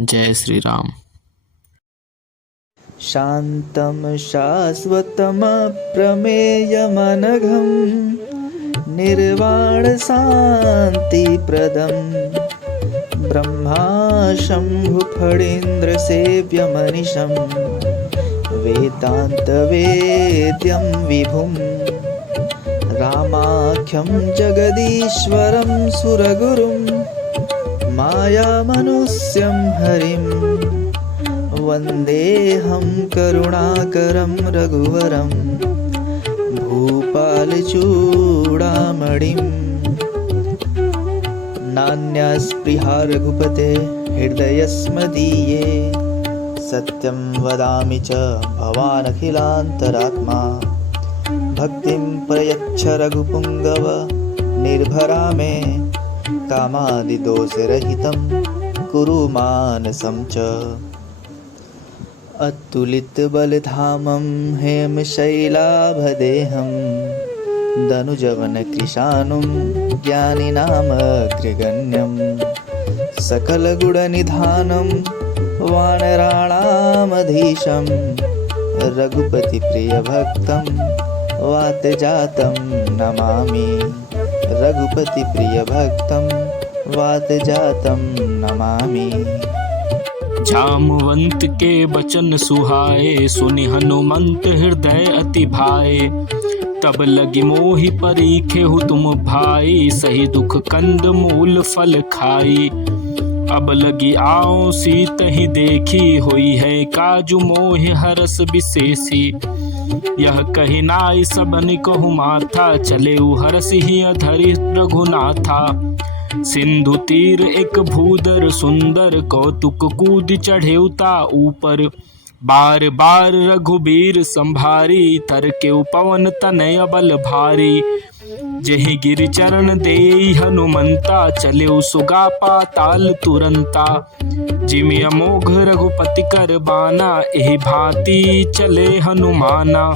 जय श्री राम। शान्तं शाश्वतमप्रमेयमनघं निर्वाणशान्तिप्रदं ब्रह्मा शम्भुफणीन्द्रसेव्यमनिशं वेदान्तवेद्यं विभुं रामाख्यं जगदीश्वरं सुरगुरुं मायामनुष्यं हरिं वन्देऽहं करुणाकरं रघुवरं भूपालचूडामणिं। नान्यस्पृहा रघुपते हृदयस्मदीये सत्यं वदामि च भवानखिलान्तरात्मा। भक्तिं प्रयच्छ रघुपुङ्गव निर्भरा मे कामादिदोषरहितं कुरु मानसं च। अतुलितबलधामं हेमशैलाभदेहं दनुजवनकृशानुं ज्ञानिनामग्रगण्यं सकलगुणनिधानं वानराणामधीशं रघुपतिप्रियभक्तं वातजातं नमामि। रघुपतिप्रियभक्तं वातजातं नमामि। जामवंत के बचन सुहाए, सुनि हनुमंत हृदय अति भाए। तब लगी मोहि परीखेहु तुम भाई, सही दुख कंद मूल फल खाई। अब लगी आओ सीत ही देखी, होई है काजू मोहि हरस विशेषी। यह कही नाई सबन कहु माथा, चले हरस ही अधरि रघुनाथा। सिंधु तीर एक भूदर सुंदर, कौतुक कूद चढ़ेउता ऊपर। बार बार रघुबीर संभारी, तर के पवन तनय बल भारी। जेहि गिर चरण देई हनुमंता, चले सुगा पाताल तुरंता। जिमि अमोघ रघुपति कर बाना, एहि भांति चले हनुमाना।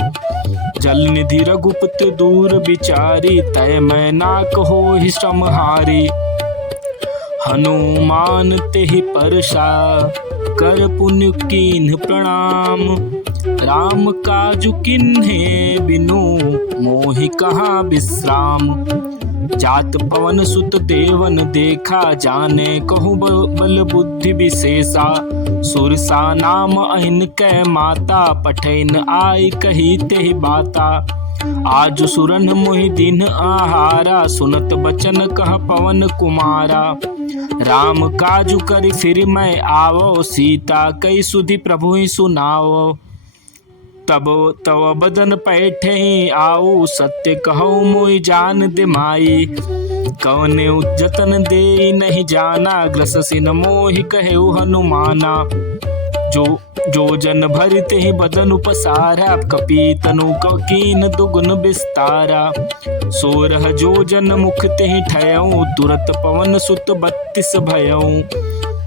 जल निधि रघुपति दूर विचारी, तय मैं ना कहो ही श्रमहारी। हनुमान तेहि परसा, कर पुण्य कीन्ह प्रणाम। राम काजु किन्हे बिनु, मोहि कहाँ विश्राम। जात पवन सुत देवन देखा, जाने कहूँ बल बुद्धि विशेषा। सुरसा नाम अहिन कै माता, पठैन आई कही तेहि बाता। आज सुरन मोहि दिन आहारा, सुनत बचन कह पवन कुमारा। राम काजु करि फिर मैं आवो, सीता कई सुधि प्रभु ही सुनाओ। तब तव बदन पैठे ही आऊ, सत्य कहो मोहि जान दे माई। कवने जतन दे नहीं जाना, ग्रससि न मोहि कहेउ हनुमाना। जो जन भरते ही बदन उपसारा, कपि तनु कीन दुगुन विस्तारा। सोरह जो जन मुख ते ही ठयऊं, तुरत पवन सुत 32 भयऊं।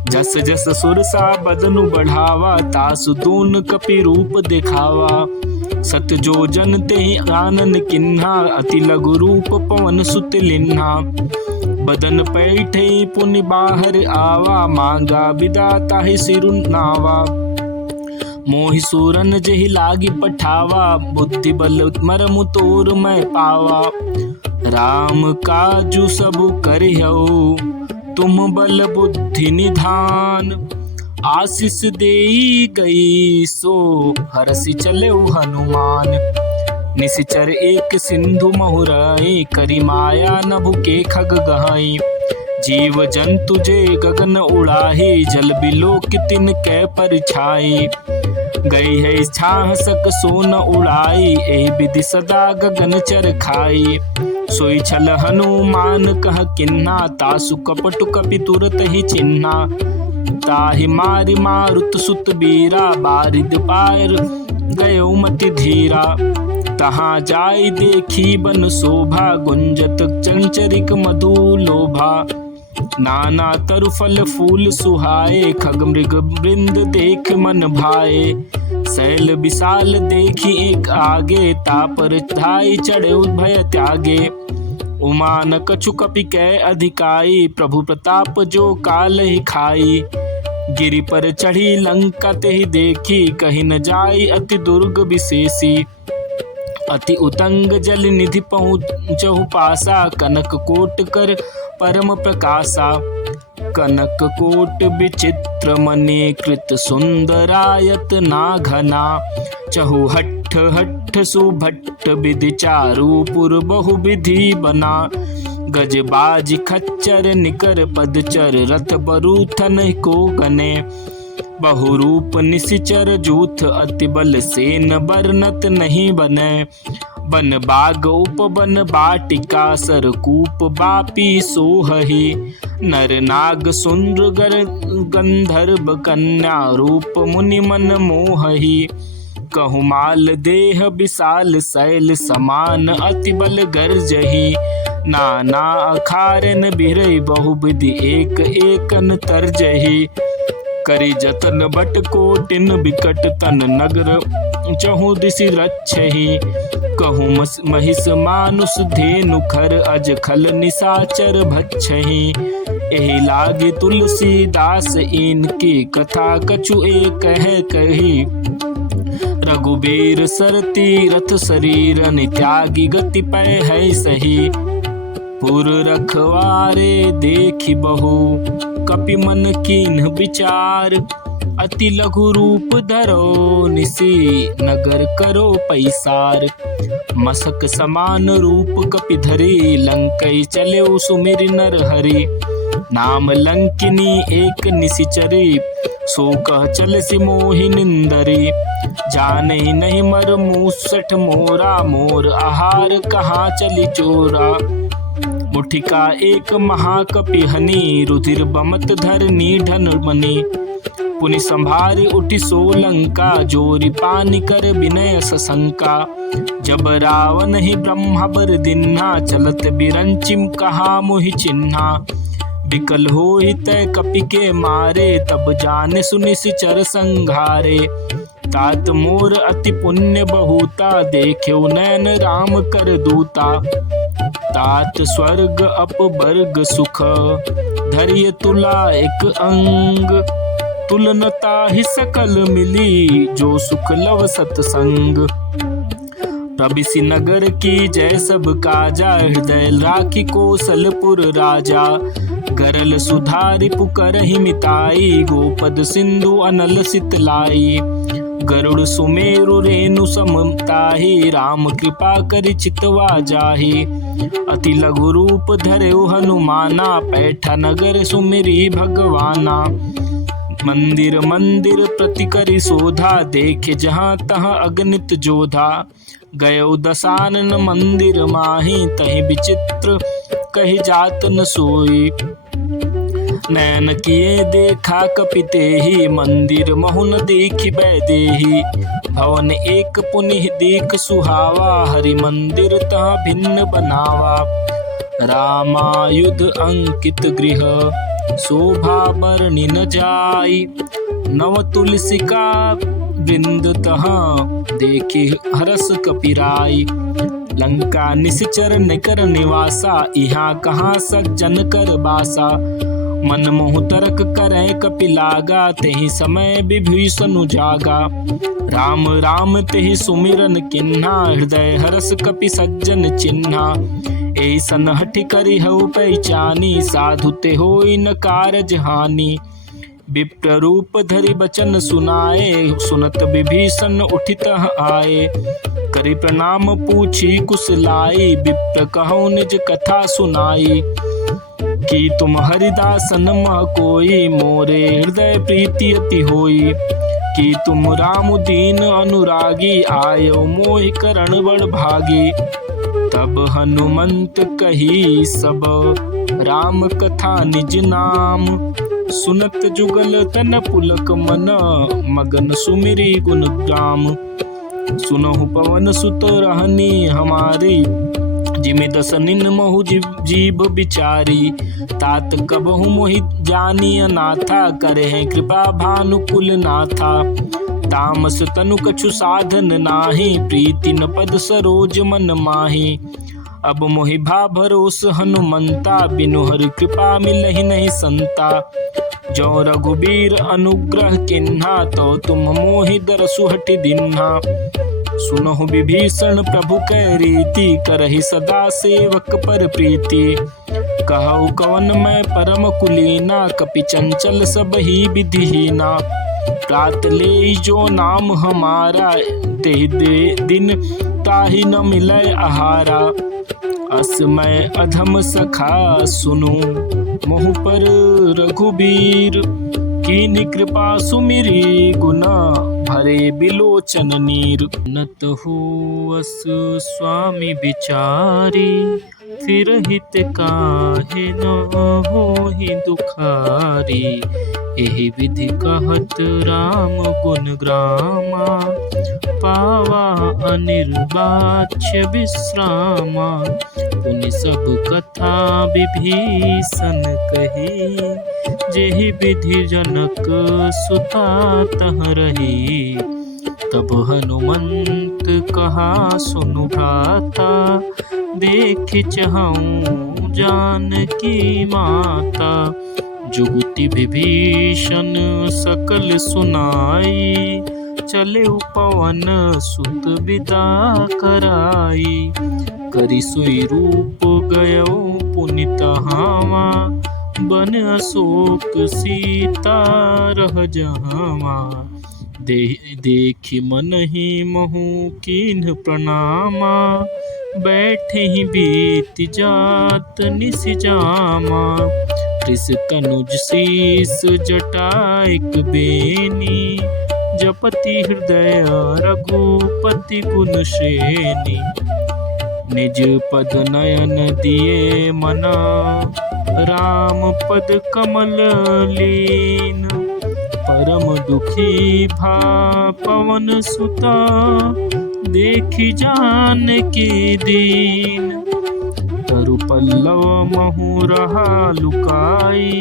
जस जस सुरसा बदनु बढ़ावा, तासु दून कपि रूप दिखावा। सत जो जन ते ही आनन किन्हा, अति लघु रूप पवन सुत लिन्हा। बदन पैठे पुनि बाहर आवा, मांगा विदाता ही सिरुनावा। मोहि सूरन जेहि लागी पठावा, बुद्धि बल मरमु तोर मैं पावा। राम काजु सबु करिहउ, तुम बल बुद्धि निधान। आशीष देई गई सो, हरसि चलेउ हनुमान। निशिचर एक सिंधु महुराई, करी माया नभु के खग गहाई। जीव जंतु जे गगन उड़ाही, जल बिलोक तिन कै परछाई। गई है छाह सक सोन उड़ाई, एहि विधि सदा गगन चर खाई। सोई छल हनुमान कह किन्हा, तासु कपट कपि तुरत ही चिन्हा। ताहि मारि मारुत सुत बीरा, बारिद पार गयो मति धीरा। तहाँ जाई देखी बन शोभा, गुंजत चंचरिक मधु लोभा। नाना तरु फल फूल सुहाए, खग मृग वृंद देख मन भाए। शैल विशाल देखी एक आगे, तापर धाई चढ़े भय त्यागे। उमा न कछु कपि कै अधिकाई, प्रभु प्रताप जो काल ही खाई। गिरि पर चढ़ी लंका तेहि देखी, कहीं न जाई अति दुर्ग विशेषी। अति उतंग जल निधि पहुँचहु पासा, कनक कोट कर परम प्रकाशा। कनक कोट विचित्र मणि कृत सुंदरायत ना घना, चहु हट्ठ हट्ठ सुभट्ट विधि चारु पुर बहु विधि बना। गज बाज खच्चर निकर पदचर, रथ बरूथन को गने। बहुरूप निशिचर जूथ, अति बल सेन बरनत नहीं बने। बन बाग उपवन बाटिका, सरकूप बापी सोहहि। नर नाग सुंद्र गंधर्व कन्या, रूप मुनि मन मोहहि। कहुमाल देह विशाल शैल समान, अति बल गर्जहि। नाना अखारन बिरहि बहुविधि, एक एकन तरजहि। करि जतन बट कोटिन बिकट तन, नगर चहु दिशि रक्षहि। कहु महिष मानुष धेनु खर, अज खल निशाचर भक्षहि। एहि लागी तुलसीदास इनकी, कथा कछु एक है कही। रघुबीर सरती रथ शरीरन, त्यागी गति पै है सही। पुर रखवारे देखि बहु, कपि मन कीन्ह विचार। अति लघु रूप धरो निसी, नगर करो पैसार। मसक समान रूप कपि धरी, लंकै चले सुमिर नर हरि। नाम लंकिनी एक निशिचरी, सो कह चल सि मोहि निंदरी। जाने नहीं मर मूसठ मोरा, मोर आहार कहाँ चली चोरा। मुठिका एक महाकपि हनि, रुधिर बमत धरनी ढन मनि। पुनि संभारि उठि सोलंका, जोरि पानि कर विनय सशंका। जब रावण ही ब्रह्मा बर दिन्हा, चलत बिरंचिम कहा मोहि चिन्हा। विकल होहि तै कपि के मारे, तब जाने सुनि सिचर संघारे। तात मोर अति पुण्य बहुता, देख्यो नैन राम कर दूता। तात स्वर्ग अपवर्ग सुख, धैर्य तुला एक अंग। तुलनता ही सकल मिली, जो सुख लव सतसंग। प्रबिसि नगर की जय सब काजा, हृदय राखी कौशलपुर राजा। गरल सुधारि पुकरहि मिताई, गोपद सिंधु अनल सितलाई। गरुड़ सुमेरु रेणु समताहि, राम कृपा करि चितवा जाहि। अति लघु रूप धरेउ हनुमाना, पैठा नगर सुमिरी भगवाना। मंदिर मंदिर प्रति करि शोधा, देखे जहाँ तहाँ अगणित जोधा। गयो दसानन मंदिर माहि, तहि विचित्र कहि जात न सोई। नैन किए देखा कपि तेहि, मंदिर महु न देखि बैदेहि। भवन एक पुनि देख सुहावा, हरि मंदिर तहाँ भिन्न बनावा। रामायुध अंकित गृह, शोभा बरनि न जाई। नव तुलसिका वृंद तहाँ, देखि हरस कपिराई। लंका निश्चर निकर निवासा, यहाँ कहाँ सज्जन कर बासा। मन मोह तरक करे कपि लागा, तेहि समय विभीषण जागा। राम राम तेहि सुमिरन किन्हा, हृदय हरस कपि सज्जन चिन्हा। ऐसन हठि करि हउ पहचानी, साधु ते होई न कारज हानि। विप्र रूप धरि बचन सुनाए, सुनत विभीषण उठित आए। करि प्रणाम पूछी कुशलाई, विप्र कहु निज कथा सुनाई। कि तुम हरिदासन मह कोई, मोरे हृदय प्रीति अति होई। कि तुम राम दीन अनुरागी, आयो मोहि करण बड़ भागी। तब हनुमंत कही सब, राम कथा निज नाम। सुनत जुगल तन पुलक मन, मगन सुमिरी गुण ग्राम। सुनहु पवन सुत रहनी हमारी, जिमि दस निन महु जीव बिचारी। तात कबहु मोहि जानिय नाथा, करे कृपा भानुकुल नाथा। तामस तनु कछु साधन नाही, प्रीति न पद सरोज मन माही। अब मोहि भा भरोस हनुमंता, बिनु हरि कृपा मिलहि नहीं संता। जो रघुबीर अनुग्रह किन्हा, तो तुम मोहि दरसु हटि दिन्हा। सुनहु विभीषण प्रभु कै रीति, करहि सदा सेवक पर प्रीति। कहु कवन मैं परम कुलीना, कपि चंचल सब ही विधिहीना। प्रात ले जो नाम हमारा, तेहि दिन ताहि न मिलै आहारा। अस मैं अधम सखा सुनु, मोहु पर रघुबीर। कीन्ही कृपा सुमिरी, गुना भरे बिलोचन नीर। नत हुअस स्वामी विचारी, फिर हित काहे न होहि दुखारी। एहि विधि कहत राम गुण ग्रामा, पावा अनिर्वाच्य विश्रामा। पुनि सब कथा विभीषण कही, जेहि विधि जनक सुता तह रही। तब हनुमंत कहा सुनु भ्राता, देखि चहऊँ जानकी माता। जुगति विभीषण सकल सुनाई, चले पवन सुत विदा कराई। करि सोई रूप गयो पुनि तहावा, बन अशोक सीता रह जहावा। देखि मनहि महु कीन्ह प्रणामा, बैठे ही बीत जात निस जामा। त्रिस तनुज शीस जटाइक बेनी, जपति हृदय रघुपति गुण श्रेणी। निज पद नयन दिए मना, राम पद कमल लीन। परम दुखी भा पवन सुता, देखि जानकी दीन। तरु पल्लव महु रहा लुकाई,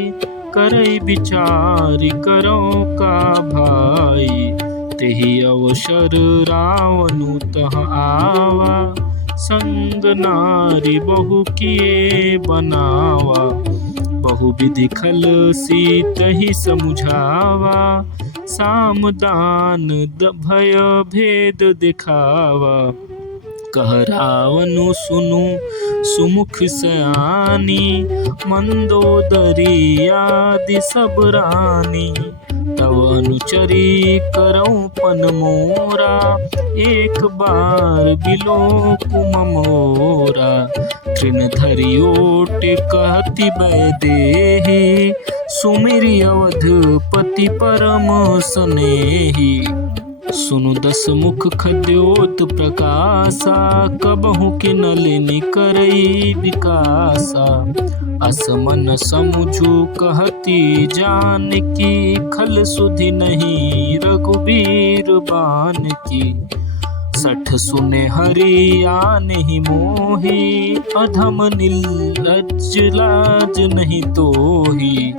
करई विचार करो का भाई। तेहि अवसर रावणु तह आवा, संग नारी बहु किए बनावा। बहु विधि खल सीतहि समुझावा, साम दान भय भेद दिखावा। कह रावणु सुनु सुमुख सयानी, मंदोदरी आदि सब रानी। तव अनुचरी करऊँ पन मोरा, एक बार बिलो कुम मोरा। तृण धरि ओट कहति वैदेही, सुमिरि अवधपति परम सनेही। सुनु दस मुख खद्योत प्रकाशा, कबहु किनलिनि करई विकासा। असमन समुझु कहती जानकी, खल सुधि नहीं रघुबीर बानकी। सठ सुने हरि आनेहि मोहि, अधम निर्लज्ज लाज नहीं तोहि।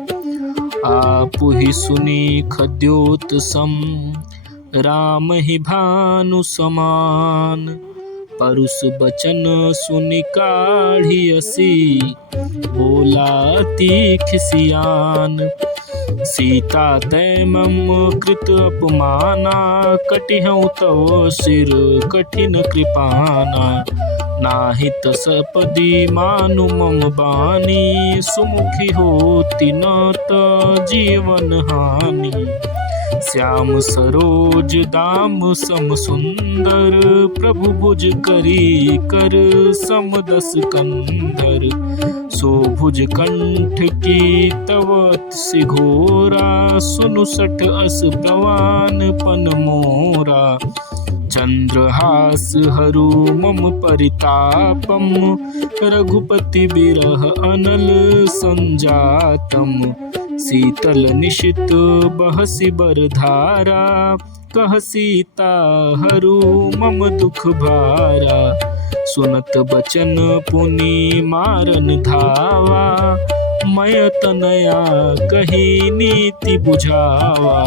आपुहि सुनी खद्योत सम, राम ही भानु समान। परुष बचन सुनि काढ़ियसी, बोला अति खिसियान। सीता तैमम कृत अपमाना, कटिहउँ तव सिर कठिन कृपाना। नाहित सपदि मानु मम बानी, सुमुखी होती न त जीवन हानि। श्याम सरोज दाम सम सुंदर, प्रभु भुज करी कर सम दस कंधर। सो भुज कंठ की तव सिघोरा, सुनु सठ अस प्रवान पन मोरा। चंद्रहास हरु मम परितापम, रघुपति बिरह अनल संजातम। शीतल निशित बहसि बरधारा, कह सीता हरु मम दुख भारा। सुनत बचन पुनि मारन धावा, मय तनया कही नीति बुझावा।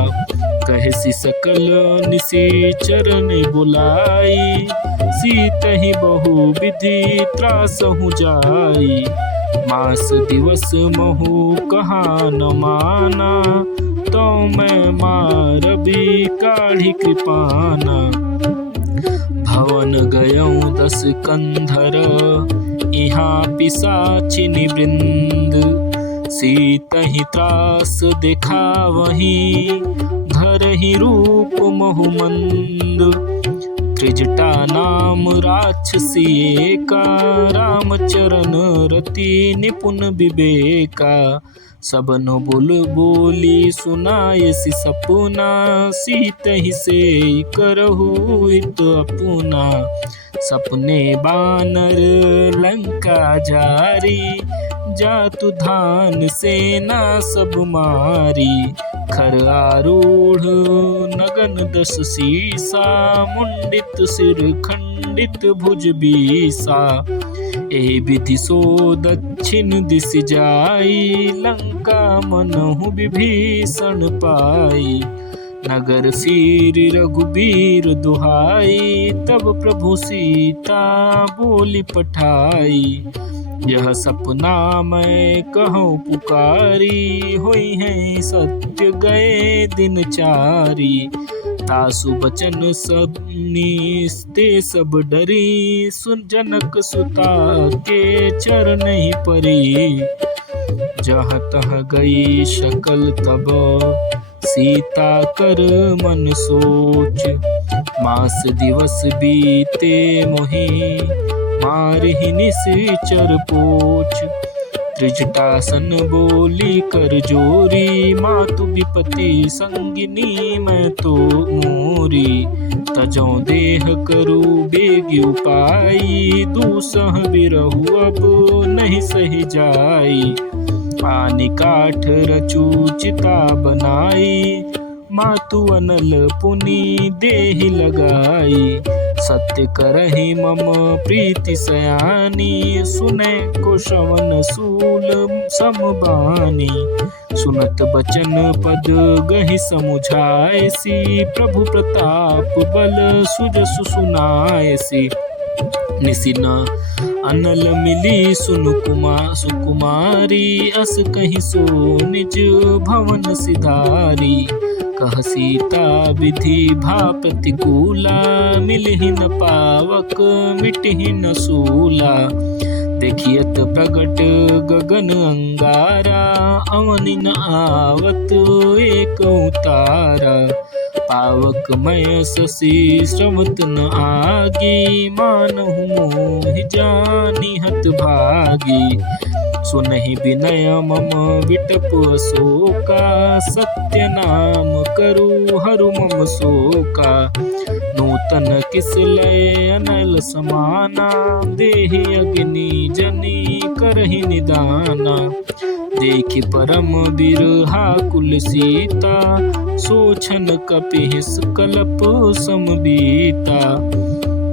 कहसी सकल निशिचर बुलाई, सीतहि बहु विधि त्रासहु जाई। मास दिवस महु कहा न माना, तो मैं मारबी काढ़ी कृपाना। भवन गयऊँ 10 कंधर, यहाँ पिशाचिनी वृंद। सीतहि त्रास दिखावहीं, धरहि रूप बहुमंद। त्रिजटा नाम राक्षसी एका, रामचरण रति निपुण विवेका। सबन बुल बोली सुनायसि सपना, सीतहि से करहु हित अपना। सपने बानर लंका जारी, जातु धान सेना सब मारी। खर आरूढ़ नगन 10 सीसा, मुंडित सिर खंडित भुज बीसा। एहि विधि सो दक्षिण दिश जाई, लंका मनहु विभीषण पाई। नगर फिर रघुबीर दुहाई, तब प्रभु सीता बोली पठाई। यह सपना मैं कहूँ पुकारी, होई है सत्य गए दिन चारी। तासु बचन सब निस्ते सब डरी, सुन जनक सुता के चरण ही परी। जहाँ तहाँ गई शकल तब, सीता कर मन सोच। मास दिवस बीते मोहि, मारहि निश्चर पोछ। त्रिजटासन बोली कर जोरी, मातु विपति संगिनी मैं तो मोरी। तजों देह करू बेगी उपाई, दूसह बिरहु अब नहीं सही जाई। पानी काठ रचू चिता बनाई, मातु अनल पुनि देहि लगाई। सत्य करहि मम प्रीति सयानी, सुने को श्रवण सूल समबानी। सुनत बचन पद गहि समुझायसी, प्रभु प्रताप बल सुजसु सुनायसी। निसिन अनल मिली सुकुमारी, अस कहि सो निज भवन सिधारी। कह सीता विधि भा प्रतिकूला, मिलहि न पावक मिटहि न सूला। देखियत प्रगट गगन अंगारा, अवनि न आवत एक तारा। पावक मय शशि श्रवत न आगी, मानहु मोहि जानि हत भागी। सुनहि विनय मम विटप अशोका, सत्य नाम करु हरु मम शोका। नूतन किस लय अनल समाना, देहि अग्नि जनि करहि निदाना। देखि परम बिरहा कुल सीता, सोचन कपिहिस कलप समबीता।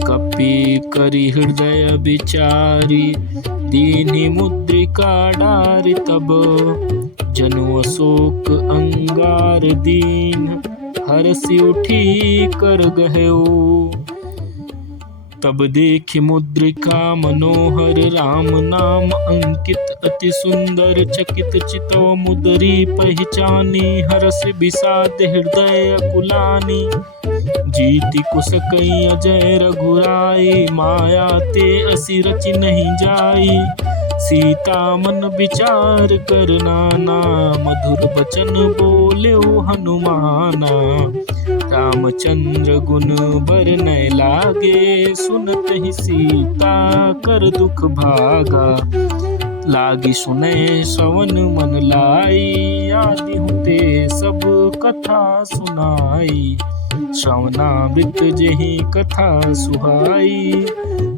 कपि करि हृदय विचारी, दीनि मुद्रिका डारि तब। जनु अशोक अंगार दीन, हरसि उठी कर गह्यो। तब देखि मुद्रिका मनोहर, राम नाम अंकित अति सुंदर। चकित चितव मुदरी पहचानी, हरस विषाद हृदय अकुलानी। जीति कुसकई अजय रघुराई, माया ते असि रचि नहीं जाई। सीता मन विचार कर नाना, मधुर बचन बोल्यो हनुमाना। रामचंद्र गुण बरनय लागे, सुनत ही सीता कर दुख भागा। लागी सुने श्रवण मन लाई, आदि हुते सब कथा सुनाई। श्रवणामृत जेहि कथा सुहाई,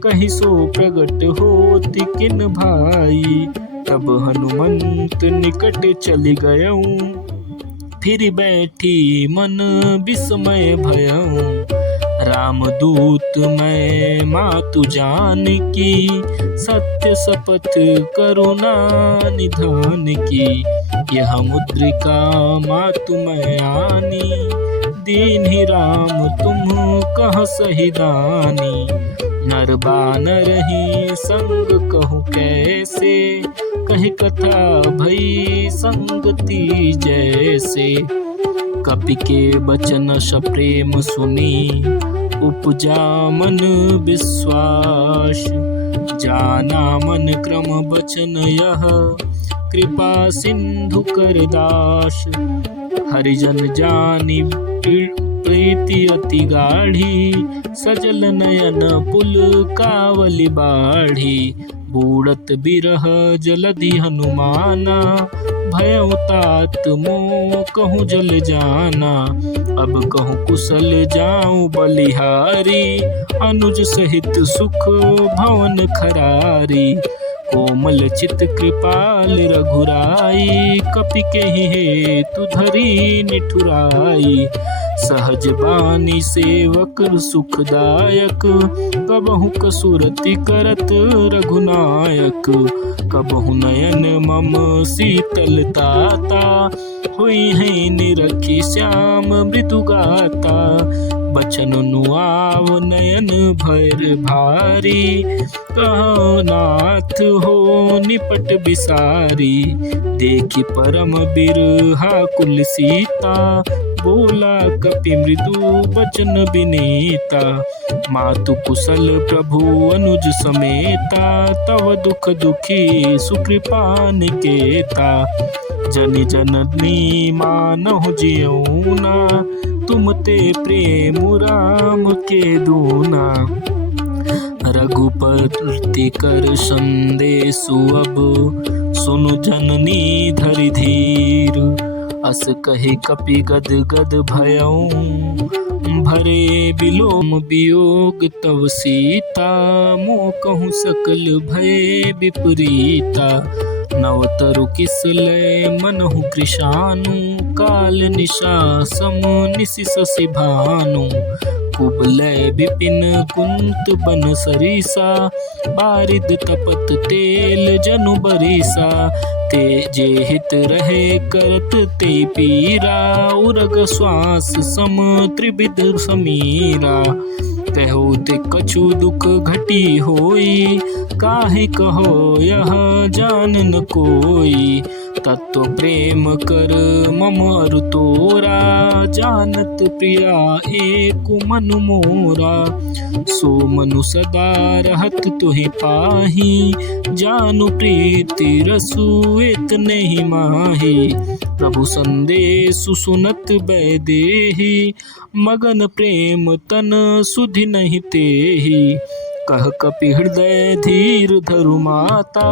कहि सो प्रगट होति किन भाई। तब हनुमंत निकट चलि गयऊँ, फिर बैठी मन विस्मय भयऊँ। रामदूत मैं मातु जानकी, सत्य शपथ करुणा निधान की। यह मुद्रिका मातु मैं आनी, दीन्हि राम तुम कह सही दानी। नर बानर ही संग कहूँ कैसे, कहे कथा भई संगति जैसे। कपि के बचन सप्रेम सुनी, उपजा मन विश्वास। जाना मन क्रम बचन यह, कृपा सिंधु कर दास। हरिजन जानी प्रीति अति गाढ़ी, सजल नयन पुल कावली बाढ़ी। बूढ़त बिरह जलधि हनुमाना, भयउ तात मोह कहूँ जल जाना। अब कहूँ कुशल जाऊँ बलिहारी, अनुज सहित सुख भवन खरारी। कोमल चित कृपाल रघुराई, कपि केहि हेतु धरी निठुराई। सहज बानी सेवक सुखदायक, कबहु कसुरति करत रघुनायक। कबहु नयन मम शीतलताता, हुई है निरखी श्याम मृदु गाता। बचन नुआव नयन भैर भारी, कहो नाथ हो निपट बिसारी। देखी परम बिरहा कुल सीता, बोला कपि मृदु बचन विनीता। मातु कुशल प्रभु अनुज समेता, तव दुख दुखी सुकृपा निकेता। जनि जननी मानहु जियौना, तुम ते प्रेम राम के दूना। रघुपति कर संदेशु अब, सुनु जननी धरि धीर। अस कहे कपि गद गद भयऊँ, भरे बिलोम वियोग तव सीता। मोह कहूँ सकल भय विपरीता, नवतरु किस लय मनहु कृशानु। काल निशा सम निशि शशि भानु, कुबलय विपिन कुंत बन सरिसा। बारिद तपत तेल जनु बरिसा, ते जे हित रहे करत ते पीरा। उरग श्वास सम त्रिविध समीरा, कहो ते कछु दुख घटी होई। काहे कहो यह जान न कोई, तत्व प्रेम कर मम अरु तोरा। जानत प्रिया एक मन मोरा, सो मनु सदा रहत तुहि पाही। जानु प्रीति रसु इतने ही माही, प्रभु संदेशु सुनत बैदेही। मगन प्रेम तन सुधि नहीं तेही, कह कपि हृदय धीर धरु माता।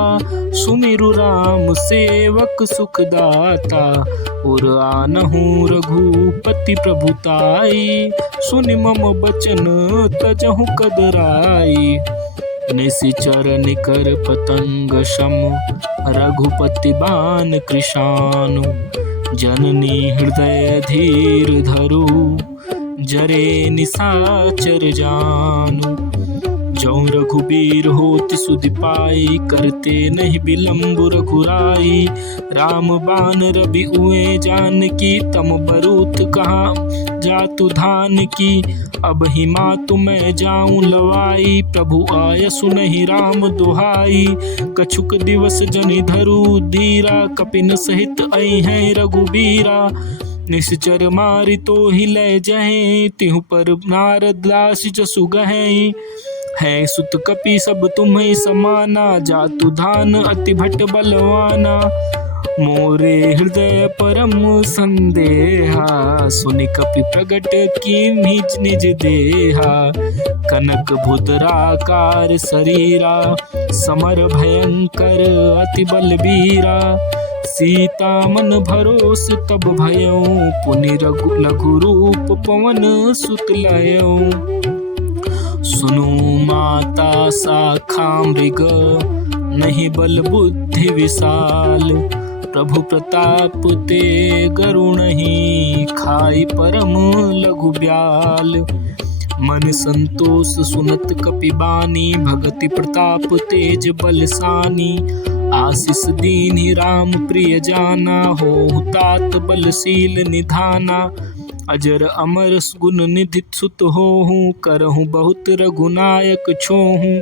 सुमिरु राम सेवक सुखदाता, उर आनहु रघुपति प्रभुताई। सुनि मम बचन तजहु कदराई, निशिचर निकर पतंग शम। रघुपति बान कृशानु, जननी हृदय धीर धरु। जरे निशाचर जानु, जौं रघुबीर होति सुधि पाई। करते नहीं विलम्ब रघुराई, राम बान रवि उए जानकी। तम बरूथ कहाँ जातु धान की, अब ही मातु मैं जाऊं लवाई। प्रभु आय सुनहि राम दुहाई, कछुक दिवस जनि धरु धीरा। कपिन सहित आई हैं रघुबीरा, निश्चर मारि तो ही ले जहें। तिहु पर नारद दास जसु गहें, है सुत कपि सब तुम्हें समाना। जातु धान अति भट बलवाना, मोरे हृदय परम संदेहा। सुनि कपि प्रगट की निज निज देहा, कनक भुदराकार शरीरा। समर भयंकर अति बलबीरा, सीता मन भरोस तब भयऊ। पुनि लघु रूप पवन सुत लयऊ। सुनु माता शाखा मृग, नहीं बल बुद्धि विशाल। प्रभु प्रताप ते गरुणहि, खाई परम लघु ब्याल। मन संतोष सुनत कपि बानी, भगति प्रताप तेज बलसानी। आशीष दीन्हि राम प्रिय जाना, हो तात बलशील निधाना। अजर अमर गुण निधि सुत होहूँ, करहूँ बहुत रघुनायक छोहूँ।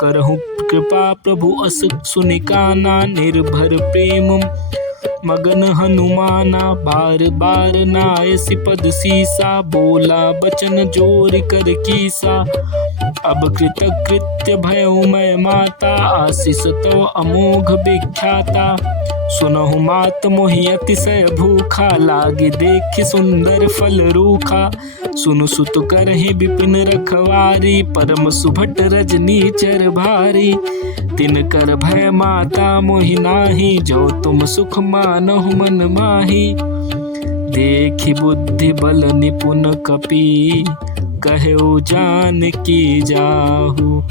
करहूँ कृपा प्रभु अस सुनिकाना, निर्भर प्रेम मगन हनुमाना। बार बार नायसि पद सीसा, बोला बचन जोर कर कीसा। अब कृतकृत्य भयउ मैं माता, आशीष तो अमोघ विख्याता। सुनहु मात मोहि अतिशय भूखा, लागे देख सुंदर फल रूखा। सुनु सुत करहि विपिन रखवारी, परम सुभट रजनी चर भारी। तिन कर भय माता मोहि नाही, जो तुम सुख मानहु मन माही। देखि बुद्धि बल निपुण कपि, कहु जानकी जाहु।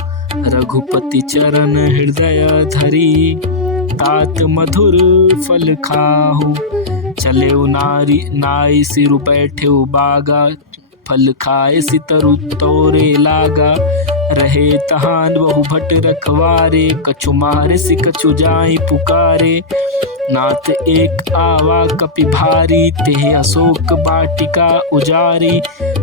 रघुपति चरण हृदय धरी, तात मधुर फल खाहु। चले नाई सिरु बैठे बागा, फल खाए सितरु तोरे लागा। रहे तहान बहु भट रखवारे, कछु मारे सि कछु जाई पुकारे। नाथ एक आवा कपि भारी, तेह अशोक वाटिका उजारी।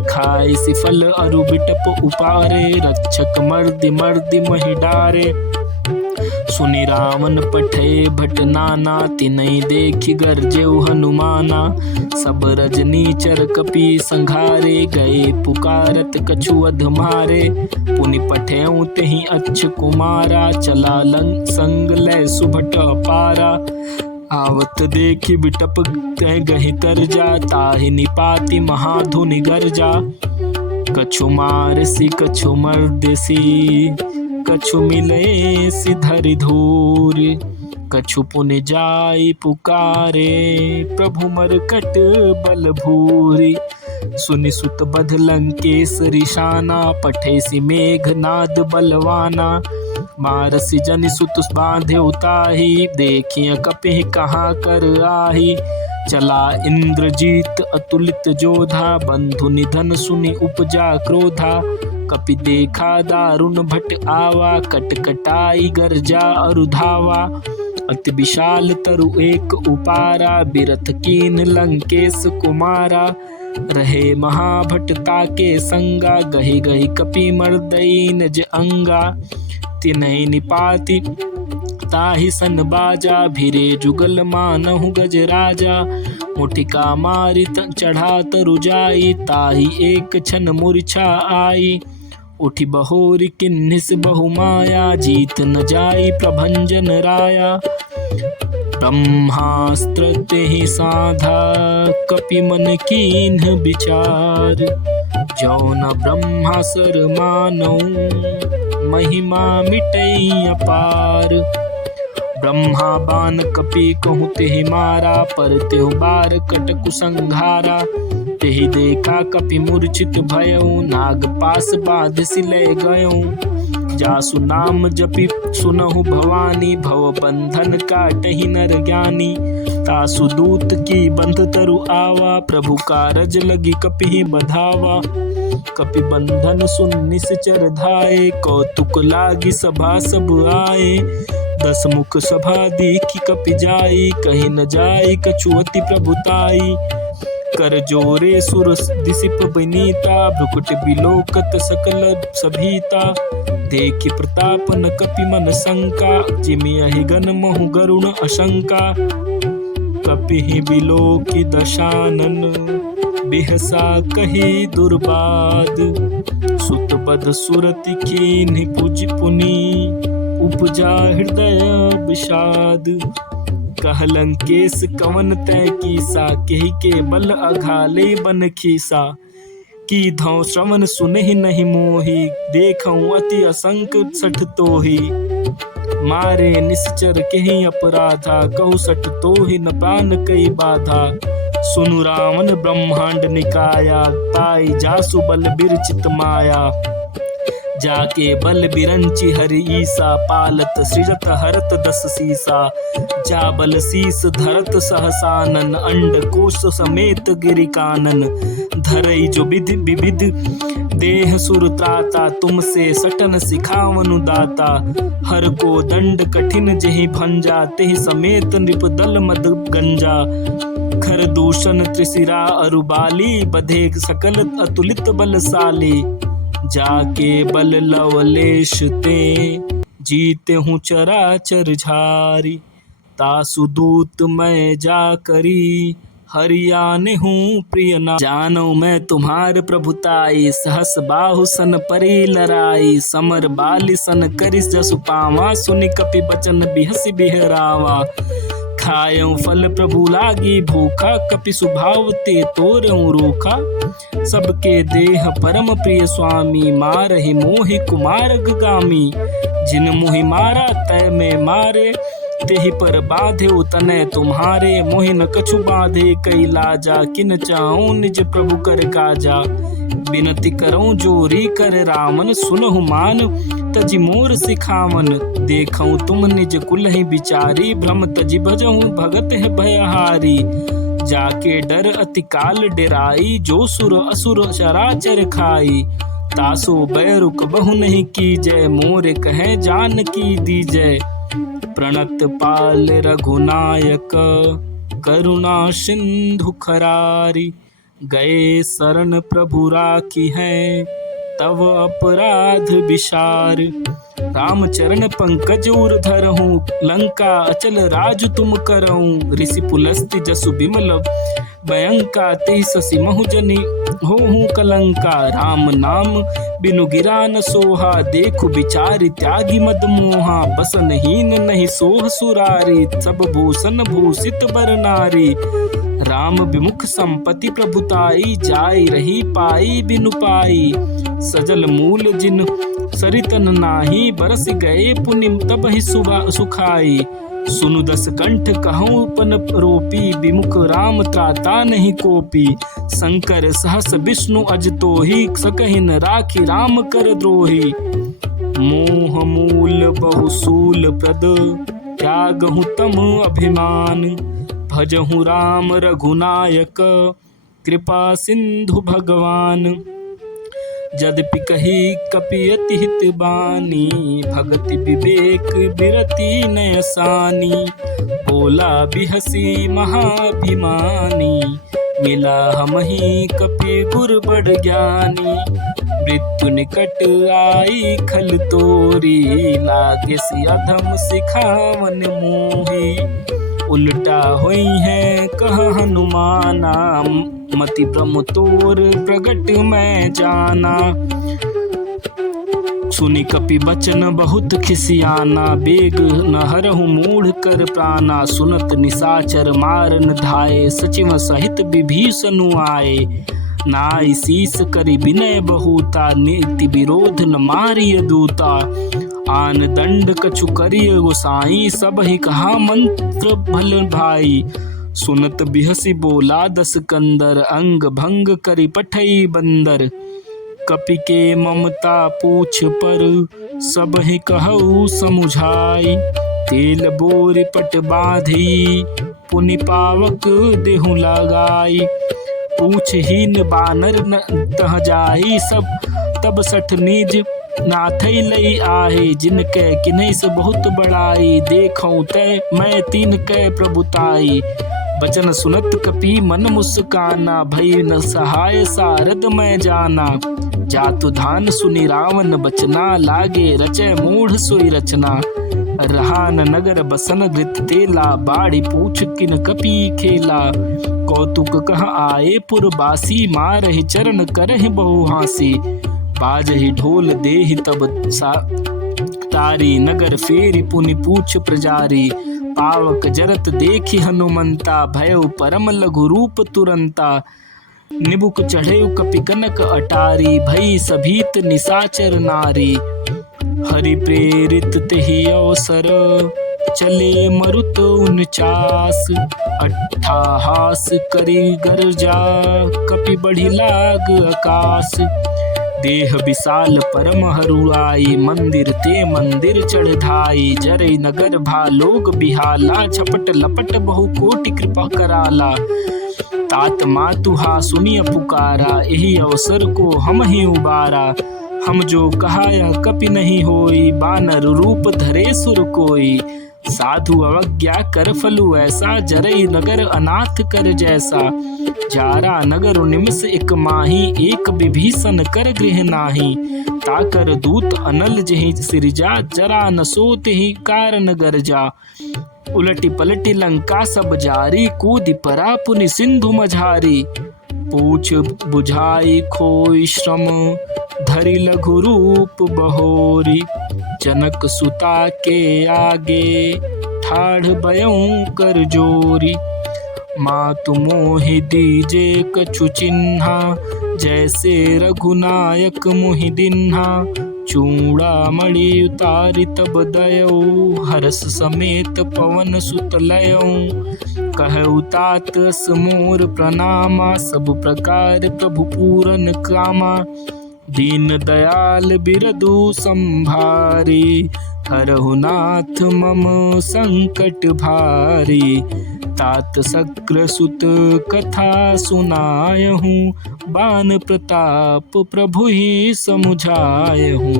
खाए सि फल अरु बिटप उपारे, रक्षक मर्दि मर्दि महि डारे। सुनि रावण पठे भट नाना, तिनहि देखि गरजेउ हनुमाना। सब रजनीचर कपि संघारे, गए पुकारत कछु अध मारे। पुनि पठेउ तेहि अच्छ कुमारा, चला संग लै सुभट अपारा। आवत देखि बिटप तह गहि तरजा, ताहि निपाति महाधुनि गरजा। कछु मारसि कछु मर्देसि, कछु मिले सि धरि धूर। कछु पुनि जाई पुकारे, प्रभु मरकट बल भूरि। सुनि सुत बध लंकेसरि शाना, पठे सि मेघनाद बलवाना। मारसि जनि सुत बांधे उताही, देखिय कपिहि कहाँ कर आही। चला इंद्रजीत अतुलित जोधा, बंधु निधन सुनि उपजा क्रोधा। कपि देखा दारुण भट आवा, कटकटाई गरजा अरु धावा। अति विशाल तरु एक उपारा, बिरथ कीन लंकेश कुमारा। रहे महाभट ताके संगा, गहि गहि कपि मर्दई निज अंगा। तिनहि निपाति ताहि सन बाजा, भिरे जुगल मानहु गज राजा। मुटिका मारि चढ़ा तरु जाई, ताहि एक क्षण मूर्छा आई। उठि बहोरि किन्हिस बहु माया, जीत न जाई प्रभंजन राया। ब्रह्मास्त्र तेहि साधा, कपि मन कीन्ह विचार। जो न ब्रह्मा सर मानौ, महिमा मिटई अपार। ब्रह्मा बान कपि कहूँ तेहि मारा, पर तेहु बार कटकु संघारा। तेहि देखा कपि मूर्छित भयउ, नाग पास बाध सिलै गयउ। जासु नाम जपि सुनहु भवानी, भव बंधन काटहि नर ज्ञानी। तासु दूत की बंध तरु आवा, प्रभु कारज लगी कपि बधावा। कपि बंधन सुन निश्चर धाये, कौतुक लागी सभा सब आए। 10 मुख सभा देखि कपि जाई, कहि न जाई कछु अति प्रभुताई। कर जोरे सुर दिसिप बनीता, भ्रुकुट बिलोकत सकल सभीता। देखि प्रताप न कपि मन शंका, जिमि अहिगन महु गरुण अशंका। कपिहि बिलोकि दशानन, बिहसा कहि दुर्बाद। सुत बध सुरति कीन्हि पुज पुनि, उपजा हृदय विषाद। कह लंकेश कवन तै कीसा, केहि के बल अघाले बन खीसा। की धौ श्रवण सुनहि नहीं मोहि, देखऊँ अति असंक सठ तोहि। मारे निश्चर केहि अपराधा, कहु सठ तोहि न प्राण कई बाधा। सुनु रावण ब्रह्मांड निकाया, ताई जासु बल बिरचित माया। जाके बल बिरंचि हरि ईसा, पालत सृजत हरत 10 सीसा। जा बल शीस धरत सहसानन, अंड कोश समेत गिरि कानन। धरई जो विधि विविध देह सुर त्राता, तुमसे सटन सिखावनु दाता। हर को दंड कठिन जेहि भंजा, तेहि समेत नृप दल मद गंजा। कर दूषण त्रिशिरा अरुबाली, बधे सकल अतुलित बलशाली। जाके बल लवलेश ते, जीते हूँ चराचर झारी। तासु दूत मैं जा करी, हरियाने हूँ प्रिय ना। जानो मैं तुम्हार प्रभुताई, सहस बाहु सन परी लराई। समर बाली सन करिस जसु पावा, सुनि कपि बचन बिहसि बिहरावा। खायऊ फल प्रभु लागी भूखा, कपि स्वभाव ते तोरऊ रूखा। सबके देह परम प्रिय स्वामी, मारहि मोहि कुमार गामी। जिन मोहि मारा तय में मारे, तेहि पर बाधे तनय तुम्हारे। मोहि न कछु बाधे कई लाजा, किन चाहूं निज प्रभु कर काजा। बिनती करऊं जोरी कर रामन, सुनहु मान तजि मोर सिखावन। देखऊं तुम निज कुल ही बिचारी, भ्रम तजि भजहूं भगत है भयहारी। जाके डर अति काल डेराई, जो सुर असुर चराचर खाई। तासो बैरु कबहु नहीं की जय, मोर कहे जान की दीजय। प्रणत पाल रघुनायक, करुणा सिंधु खरारी। गए शरण प्रभु राखी है, तव अपराध विसार। राम चरण पंकज उर धरहूँ, लंका अचल राज तुम करऊँ। ऋषि पुलस्ति जसु बिमल भयंका, तेहि ससि महु जनि होहूँ कलंका। राम नाम बिनु गिरा न सोहा, देखु बिचारी त्यागी मद मोहा। बसनहीन नहीं सोह सुरारी, सब भूषण भूषित बर नारी। राम विमुख संपत्ति प्रभुताई, जाय रही पाई बिनु पाई। सजल मूल जिन सरितन नाही, बरस गए पुनि तब ही सुखाई। सुनु दस कंठ कहूँ पन रोपी, विमुख राम त्राता नहीं कोपी। शंकर सहस विष्णु अज तोहि, सकहि न राखी राम कर द्रोही। मोह मूल बहुसूल प्रद, त्यागहु तम अभिमान। भजहु राम रघुनायक, कृपा सिंधु भगवान। यद्यपि कही कपि अति हित बानी, भगति विवेक बिरति नयसानी। बोला बिहसी महाभिमानी, मिला हमहि कपि गुर बड़ ज्ञानी। मृत्यु निकट आई खल तोरी, लागे सि अधम सिखावन मोही। उल्टा हुई है कह हनुमाना, मति भ्रम तोर प्रगट मैं जाना। सुनि कपि बचन बहुत खिसियाना, बेग न हरहु मूढ़ कर प्राणा। सुनत निशाचर मारन धाये, सचिव सहित विभीषण आए। नाई शीस करि विनय बहुता, नीति विरोध न मारिय दूता। आन दंड कछु करिय गोसाई, सब ही कहा मंत्र भल भाई। सुनत बिहसी बोला दस कंदर, अंग भंग करि पठई बंदर। कपि के ममता पूछ पर, सब ही कहऊ समुझाई। तेल बोर पट बाधी, पुनि पावक देहु लगाई। पूछहीन बानर न तह जाई, सब तब सठ निज नाथई लई आहे। जिनके किन्हीं से बहुत बड़ाई, देखऊं तय मैं तीन कै प्रभुताई। बचन सुनत कपि मन मुस्काना, भई न सहाय सारद मैं जाना। जातु धान सुनि रावण बचना, लागे रचय मूढ़ सोई रचना। रहा न नगर बसन घृत तेला, बाढ़ी पूछ किन कपि खेला। कौतुक कह आए पुरबासी, मारहि चरण करहि बहु हासी। बाजहि ढोल देहि तब तारी, नगर फेरि पुनि पूछ प्रजारी। पावक जरत देखि हनुमंता, भयउ परम लघु रूप तुरंता। निबुक चढ़ेउ कपि कनक अटारी, भई सभीत निशाचर नारी। हरि प्रेरित तेहि अवसर, चले मरुत 49। अट्ठाहास करि गर्जा, कपि बढ़ि लाग आकाश। देह विशाल परम हरुआई, मंदिर ते मंदिर चढ़ धाई। जरै नगर भालोग बिहाला, झपट लपट बहु कोटि कृपा कराला। तात मातुहा सुनिय पुकारा, एहि अवसर को हम ही उबारा। हम जो कहा यह कपि नहीं होई, बानर रूप धरे सुर कोई। साधु अवज्ञा कर फलु ऐसा, जरई नगर अनाथ कर जैसा। जारा नगर निमिष एक माही, एक विभीषण कर गृह नाही। ताकर दूत अनल जहि सिरजा, जरा न सोत ही कारण गरजा। उलटी पलटी लंका सब जारी, कूदि परा पुनि सिंधु मझारी। पूछ बुझाई खोई श्रम, धरि लघु रूप बहोरी। जनक सुता के आगे, ठाढ़ बयऊं कर जोरी। मातु मोहि दीजे कछु चिन्हा, जैसे रघुनायक मोहि दिन्हा। चूड़ामणि उतारि तब दयऊ, हरस समेत पवन सुत लयऊ। कहऊ तात अस मोर प्रणामा, सब प्रकार प्रभु पूरन कामा। दीन दयाल बिरदु संभारी, हरहु नाथ मम संकट भारी। तात शक्र सुत कथा सुनायहूँ, बान प्रताप प्रभु ही समुझायहूँ।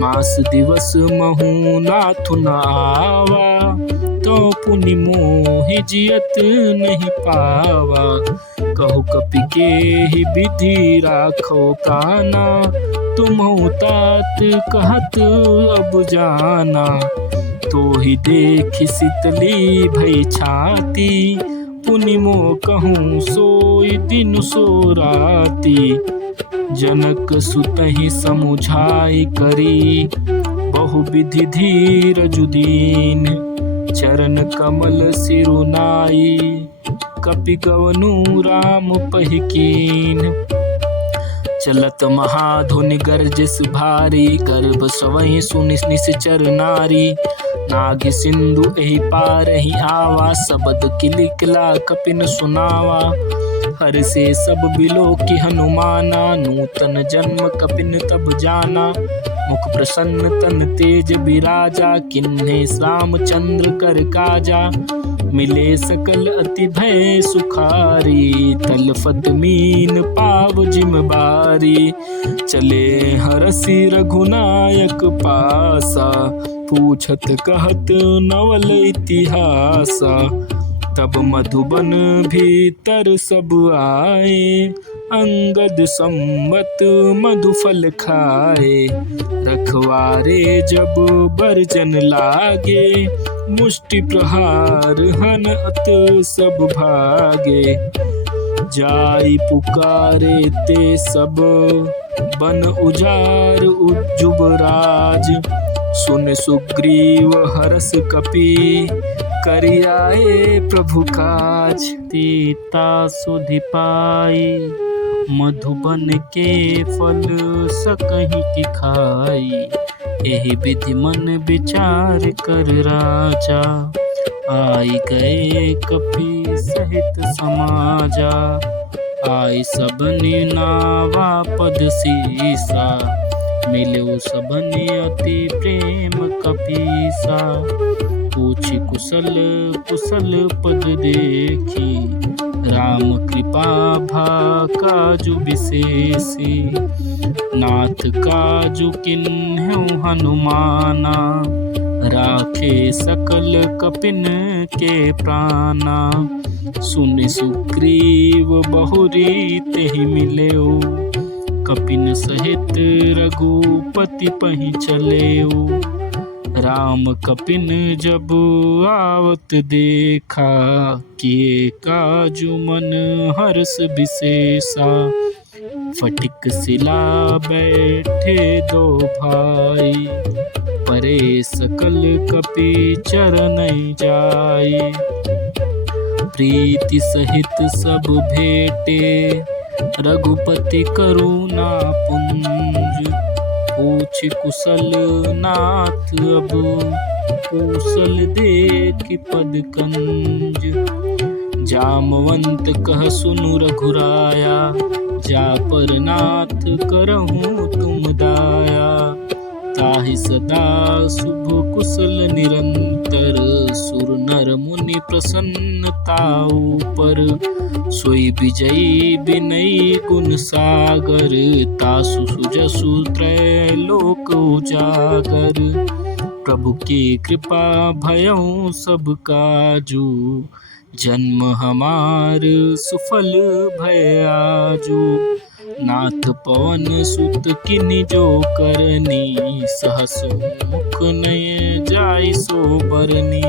मास दिवस महु नाथु न आवा, तो पुनि मोहि जियत नहीं पावा। कहु कपि के ही विधि राखो काना, तुम्हु तात कहत अब जाना। तो ही देखि शीतली भई छाती, पुनि मो कहूँ सोई दिन सो राती। जनक सुतहि समुझाई करी, बहु विधि धीरजु दीन। चरण कमल सिरुनाई, कपि गवनु राम पहिकीन। चलत महाधुनि गर्जिस भारी, गर्भ स्वहि सुनि निश्चर नारी। नाग सिंधु एहि पारहि आवा, सबद किलिकिला कपिन सुनावा। हर से सब बिलो की हनुमाना, नूतन जन्म कपिन तब जाना। मुख प्रसन्न तन तेज बिराजा, किन्हे रामचंद्र कर काजा। मिले सकल अति भय सुखारी, तलफत मीन पाव जिम बारी। चले हरसि रघुनायक पासा, पूछत कहत नवल इतिहासा। तब मधुबन भीतर सब आए, अंगद संवत मधुफल खाए। रखवारे जब बरजन लागे, मुष्टि प्रहार हन अत सब भागे। जाई पुकारे ते सब, बन उजार उजुबराज। सुन सुग्रीव हरस कपि, करियाए प्रभु काज। सीता सुधि पाई, मधुबन के फल सकहि की खाई। एहि विधि मन विचार कर राजा, आई गए कपि सहित समाजा। आई सबनि नावा पद सीसा, मिलो सबनि अति प्रेम कपीसा। पूछि कुशल कुशल पद देखी, राम कृपा भा काजु विशेषी। नाथ काजु किन्हु हनुमाना, राखे सकल कपिन के प्राणा। सुनि सुग्रीव बहुरी तेहि मिलेऊ, कपिन सहित रघुपति पहि चलेऊ। राम कपिन जब आवत देखा, किए काजु मन हर्ष विशेषा। फटिक सिला बैठे दो भाई, परे सकल कपि चरण जाई। प्रीति सहित सब भेटे, रघुपति करुणा पुंज। पूछ कुशल नाथ अब, कुशल देख पद कंज। जामवंत कह सुनु रघुराया, जा पर नाथ करहूँ तुम दाया। ताहि सदा शुभ कुशल निरंतर, सुर नर मुनि प्रसन्नताऊ पर। सोई विजयी विनयी गुण सागर, तासु सुजसु त्रैलोक उजागर। प्रभु की कृपा भयउ सब काजू, जन्म हमार सुफल भय आजू। नाथ पवन सुत किनि जो करनी, सहस मुख नय जाय सो बरनी।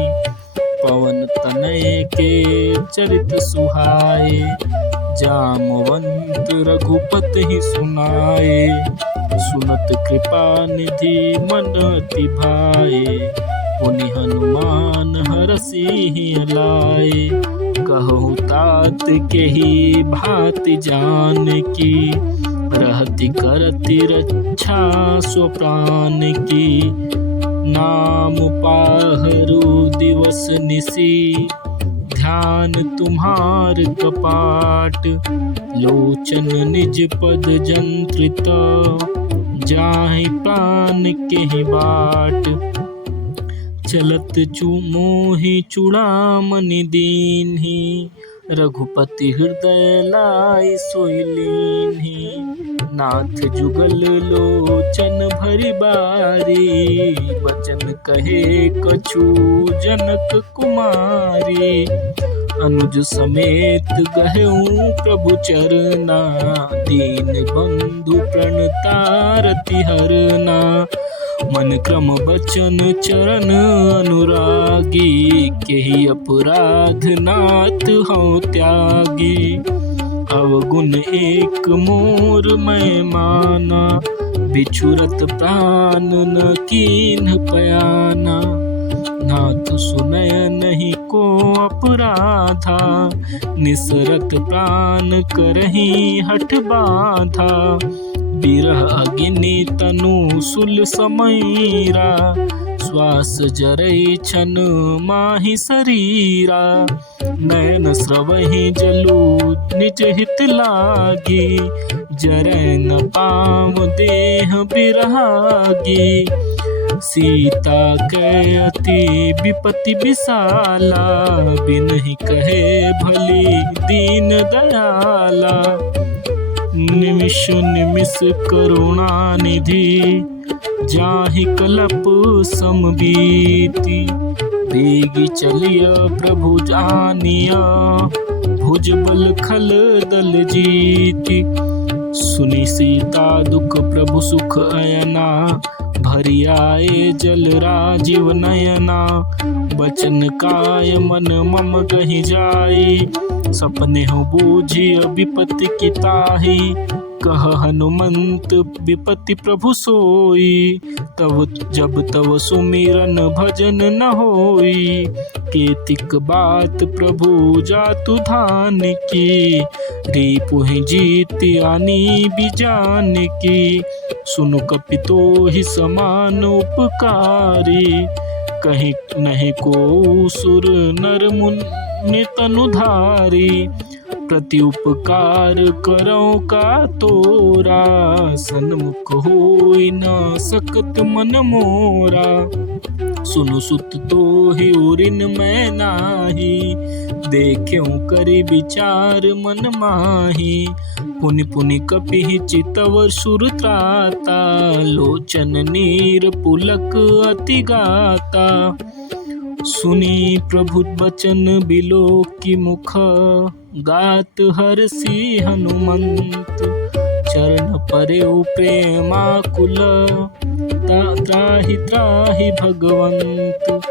पवन तनय के चरित सुहाए, जामवंत रघुपति ही सुनाए। सुनत कृपा निधि मन अति भाए, पुनि हनुमान हरषि लाए। कहु तात के ही भांति जान की, रहति करति रक्षा स्वप्राण की। नाम पाहरु दिवस निसी, ध्यान तुम्हार कपाट। लोचन निज पद जंत्रित, जाहि प्राण के बाट। चलत मोहि चूड़ामणि दीन्हि, रघुपति हृदय लाई सोई लीन्हि। नाथ जुगल लोचन भरि बारी, बचन कहे कछु जनक कुमारी। अनुज समेत गहऊ प्रभु चरना, दीन बंधु प्रणतारति हरना। मन क्रम बचन चरण अनुरागी, केहि अपराध नाथ हौ त्यागी। अवगुण एक मोर मैं माना, बिछुरत प्राण न कीन्ह पयाना। नाथ सुनय नहीं को अपराधा, निसरत प्राण करहि हठ बाधा। बिरह अग्नि तनु सुल समैरा, श्वास जरै छन माहि शरीरा। नयन स्रवहि जलु निज हित लागी, जरै न पाव देह बिरहागी। सीता कै अति विपति विशाला, बिनहि कहे भली दीन दयाला। निमिष निमिष करुणा निधि, जाहि कलप समबीति। बेगी चलिया प्रभु जानिया, भुज बल खल दल जीति। सुनि सीता दुख प्रभु सुख अयना, भरि आए जल राजीव नयना। बचन काय मन मम गहि जाई, सपने हो बूझिय विपत्ति की ताही। कह हनुमंत विपत्ति प्रभु सोई, तब जब तब सुमिरन भजन न होई। केतिक बात प्रभु जातु धान की, रिपुहि जीत आनी बिजान की। सुनु कपितो ही समान उपकारी, कहीं नहीं को सुर नर मुनि तनुधारी। प्रति उपकार करो का तोरा, सन्मुख होई न सकत मन मोरा। सुनु सुत तो ही उरिन मैं नाही, देख्यो करि विचार मन माही। पुनि पुनि कपि चितव सुर त्राता, लोचन नीर पुलक अति गाता। सुनी प्रभु बचन बिलो की मुख, गात हरषि हनुमंत। चरण परेउ प्रेमाकुल, त्राहि त्राहि भगवंत।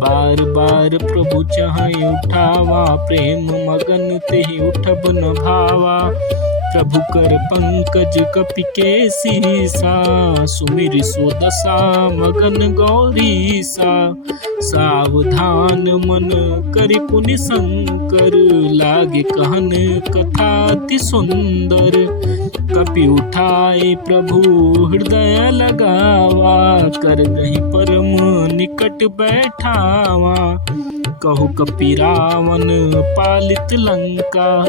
बार बार प्रभु चाहि उठावा, प्रेम मगन तेहि उठब न भावा। प्रभु कर पंकज कपि केसीसा, सुमिरि सो दशा मगन गौरीसा। सावधान मन करि पुनि शंकर, लागे कहन कथा अति सुंदर। कपि उठाए प्रभु हृदय लगावा, कर गहि परम निकट बैठावा। कहु कपि रावण पालित लंका,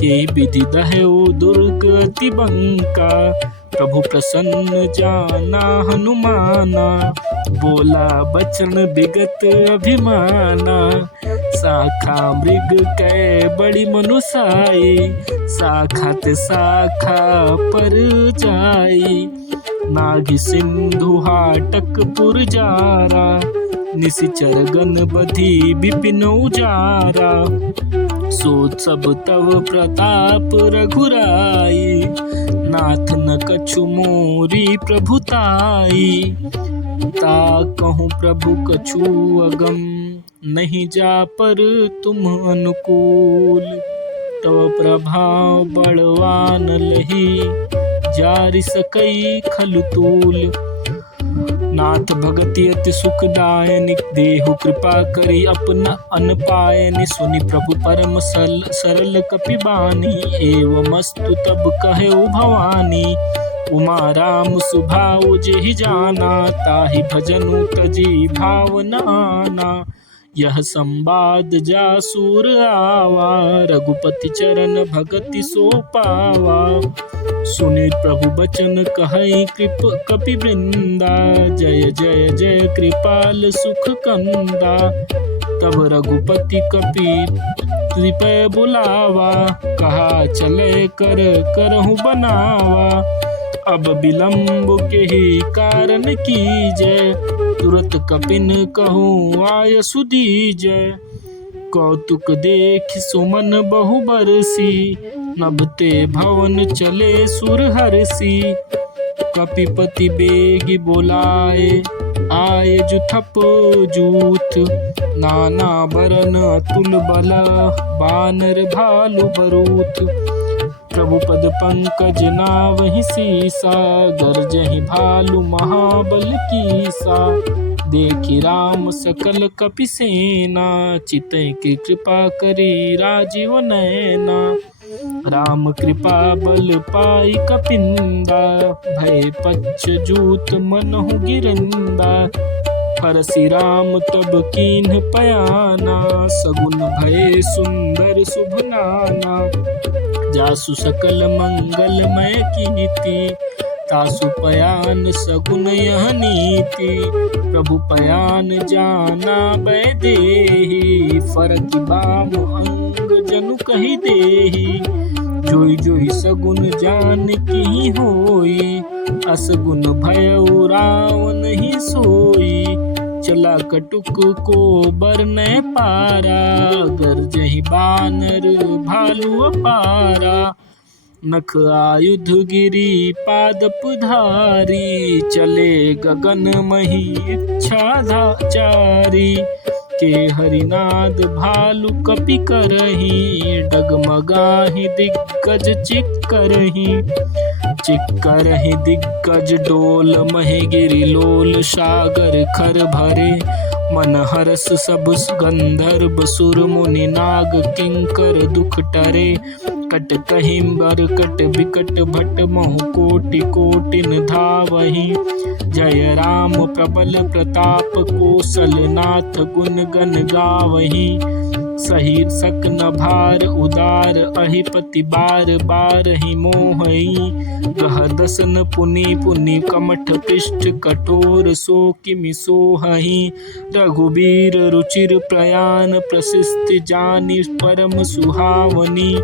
के विधि दह्यो दुर्ग अति बंका। प्रभु प्रसन्न जाना हनुमाना, बोला बचन विगत अभिमाना। शाखा मृग कै बड़ी मनुसाई, शाखा ते शाखा पर जाई। नाघि सिंधु हाटक पुरजारा, निशिचर गण बधी बिपिन उजारा। सो सब तव प्रताप रघुराई, नाथ न कछु मोरी प्रभुताई। ता कहूँ प्रभु कछु अगम, नहीं जा पर तुम अनुकूल। तव प्रभाव बड़वान लही, जारि सकई खलु तूल। नाथ भगति अति सुखदायनि, देहु कृपा करी अपना अन पायनि। सुनि प्रभु परम सरल कपिबानी, एवमस्तु तब कहे भवानी। उमा राम सुभाउ जेहि जाना, ताहि भजनु तजी भावना आना। यह संवाद जासूर आवा, रघुपति चरण भगति सो पावा। सुनि प्रभु बचन कहै कपि वृंदा, जय जय जय कृपाल सुख कंदा। तब रघुपति कपि त्रिपय बुलावा, कहा चले कर करहु बनावा। अब विलंब के ही कारण कीजय, तुरत कपिन कहूँ आय सुदीजय। कौतुक देख सुमन बहु बरसी, नभते भवन चले सुर हरसी। कपिपति बेग बोलाए, आए जुथप जूथ। नाना बरन अतुल बल, बानर भालु बरूथ। प्रभु पद पंकज नावहि सीसा, गरजहि भालु महाबल कीसा। देखि राम सकल कपि सेना, चितहि की कृपा करी राजीव नैना। राम कृपा बल पाई कपिंदा, भय पच्छ जूत मनहु गिरंदा। हरसि राम तब कीन्ह पयाना, सगुन भय सुंदर शुभ नाना। जासु सकल मंगलमय कीर्ति, तासु पयान सगुन यह नीति। प्रभु पयान जाना बै देहि, फरकि बाम अंग जनु कहि देहि। जोई जोई सगुन जान की होई, असगुन भयउ रावण ही सोई। चला कटुक को बरनै पारा, गरजहि बानर भालु अपारा। नख आयुध गिरी पादप धारी, चले गगन मही इच्छाधाचारी। के हरिनाद भालु कपि करही, डगमगाहि दिग्गज चिक्करही। चिक्करहि दिग्गज डोल, महि गिरि लोल सागर खर भरे। मन हरस सब गंधर्व सुर मुनि नाग किंकर दुख टरे। कट कहिंबर कट बिकट भट महु कोटि कोटिन धावहि। जय राम प्रबल प्रताप कौशल नाथ गुण गण गावहि। सही सकन भार उदार अहिपति बार बार ही मोहई। गह दसन पुनि पुनि कमठ पृष्ठ कठोर सो किमि सोहहि। रघुबीर रुचिर प्रयाण प्रसिद्ध जानि परम सुहावनी।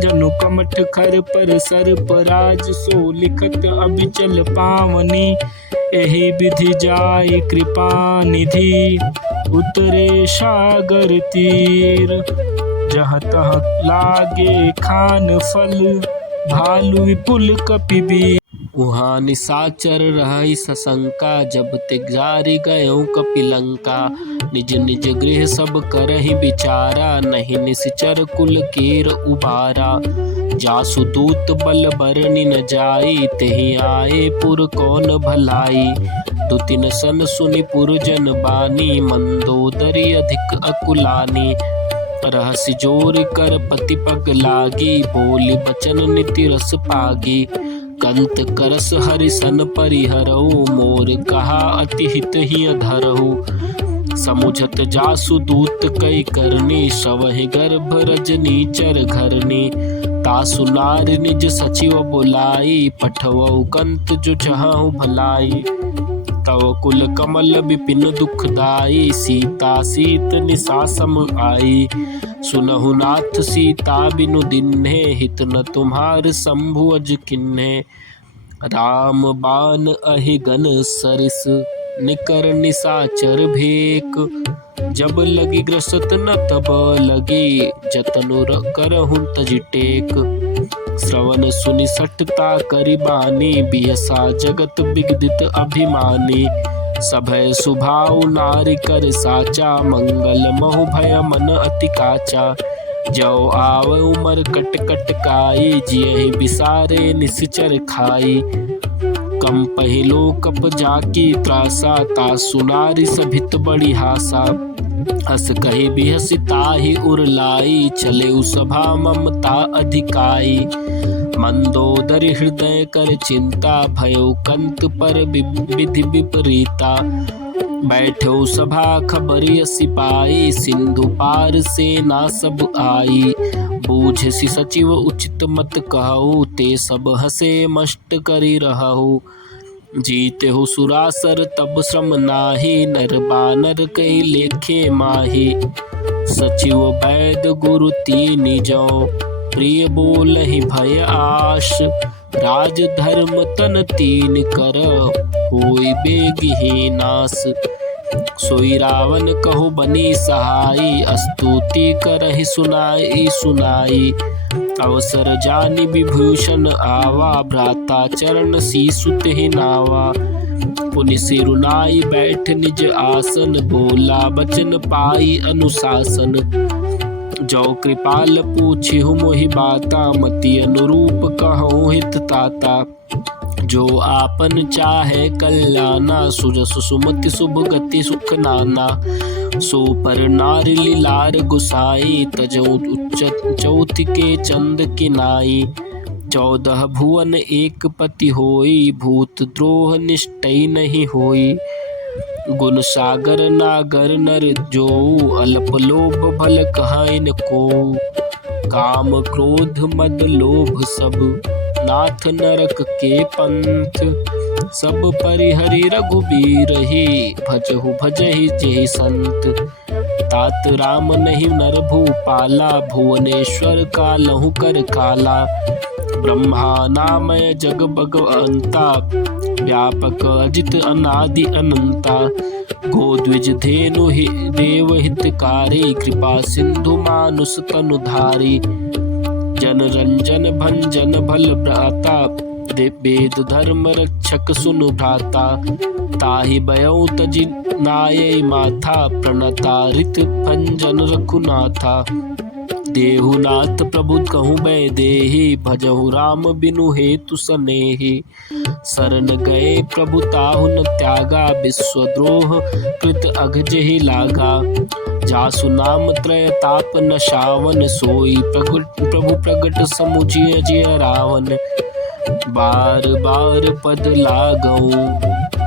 जनु कमठ खर पर सर्प राज सो लिखत अबिचल पावनी। एहि विधि जाय कृपा निधि उतरे सागर तीर। जहाँ तहाँ लागे खान फल भालु विपुल कपिबीर। उहाँ निशाचर रहै सशंका जब तिग्जारि गयौ कपिलंका। निज निज गृह सब करहि विचारा नहीं निश्चर कुल कीर उबारा। जासु दूत बल बरनि न जाई तेहि आए पुर कौन भलाई। दुतिन सन सुनि पुरजन बानी मंदोदरी अधिक अकुलानी। रहसि जोर कर पति पग लागी बोली बचन नीति रस पागी। कंत करस हरि सन परिहरऊ मोर कहा अति हित ही धरऊ। समुझत जासु दूत कई करनी सवहि गर्भ रजनी चर घरनी। तासु नार निज सचिव बुलाई पठवऊ कंत जो चाहु भलाई। तव कुल कमल विपिन दुखदाई सीता सीत निशा सम आई। सुनहु नाथ सीता बिनु दिन्हे हित न तुम्हार शंभु अज किन्हे। राम बान अहिगन सरिस निकर निसाचर भेक। जब लगी ग्रसत न तब लगी जतनु करहु तजि टेक। श्रवण सुनि सठता करि बानी बिहसा जगत बिगदित अभिमानी। सभय सुभाव नारि कर साचा मंगल महु भय मन अति काचा। जो आव उमर कट कट काई जियहि बिसारे निश्चर खाई। कम पहिलो कप जाकी त्रासा तासु नारी सभित बड़ी हासा। हस कही बिहसी ताहि उरलाई चले सभा ममता अधिकाई। मंदोदरी हृदय कर चिंता भयो कंत पर विधि विपरीता। बैठो सभा खबरी सिपाही सिंधु पार सेना सब आई। बूझसी सचिव उचित मत कहु ते सब हसे मष्ट करी रहु। जीते हो सुरासर तब श्रम नाही नर बानर कई लेखे माही। सचिव वैद गुरु तीनि जौ प्रिय बोलहि भय आश। राज धर्म तन तीन कर होई बेगिहि नास। सोई रावण कहो बनी सहाई स्तुति करहि सुनाई सुनाई। अवसर जानि विभूषण आवा भ्राता चरण सीसुत ही नावा। पुनि सिरुनाई बैठ निज आसन बोला बचन पाई अनुशासन। जो कृपाल पूछिहु मोहि बाता मति अनुरूप कहूँ हित ताता। जो आपन चाहे कल्याणा सुजस सुमति शुभ गति सुख नाना। सो पर नारी लीलार गुसाई तजौ चौथ के चंद किनाई। 14 भुवन एक पति होई भूत द्रोह निष्ठई नहीं होई। गुण सागर नागर नर जो अल्प लोभ भल कहाइन को। काम क्रोध मद लोभ सब नाथ नरक के पंथ। सब परिहरि रघुबीर ही भजहु भजहि जेहि संत। तात राम नहीं नर भूपाला भुवनेश्वर कालहु कर काला। ब्रह्मा नामय जग भगवंता व्यापक अजित अनादि अनंता। गोद्विज धेनु ही देव हितकारी कृपा सिंधु मानुष तनुधारी। जन रंजन भंजन भल भ्राता वेद धर्म रक्षक सुनु भ्राता। ताहि बयऊ तजि नायै माथा प्रणता रित भंजन रघुनाथा। देहुनाथ प्रभु कहूँ बै देहि भजहु राम बिनु हेतु सनेहि। शरण गए प्रभु ताहु न त्यागा विश्वद्रोह कृत अघजहि लागा। जासु नाम त्रय ताप न शावन सोई प्रभु प्रगट समुझिय जिय रावण। बार बार पद लागऊं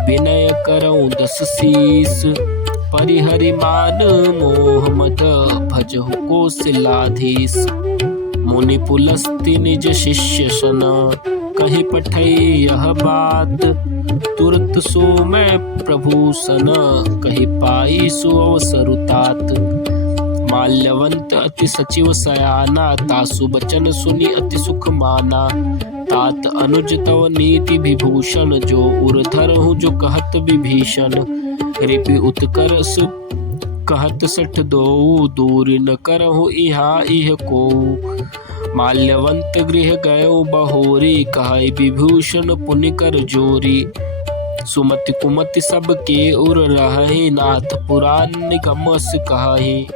विनय करऊं 10 शीस। परिहरि मान मोह मद भजहु कौशलाधीश। मुनि पुलस्ति निज शिष्य सन कहि पठई यह बात। तुरत सो मैं प्रभु सन कहि पाई सो अवसर तात। माल्यवंत अति सचिव सयाना तासु बचन सुनि अति सुख माना। तात अनुज तव नीति विभूषण जो उर्धर हूँ जो कहत विभीषण। रिपि उत्कर्ष कहत सठ दो दूर न करहु इहा इह को। माल्यवंत गृह गयो बहोरी कहै विभूषण पुनि कर जोरी। सुमति कुमति सब के उर रहहि नाथ पुराण निगमस कहहि।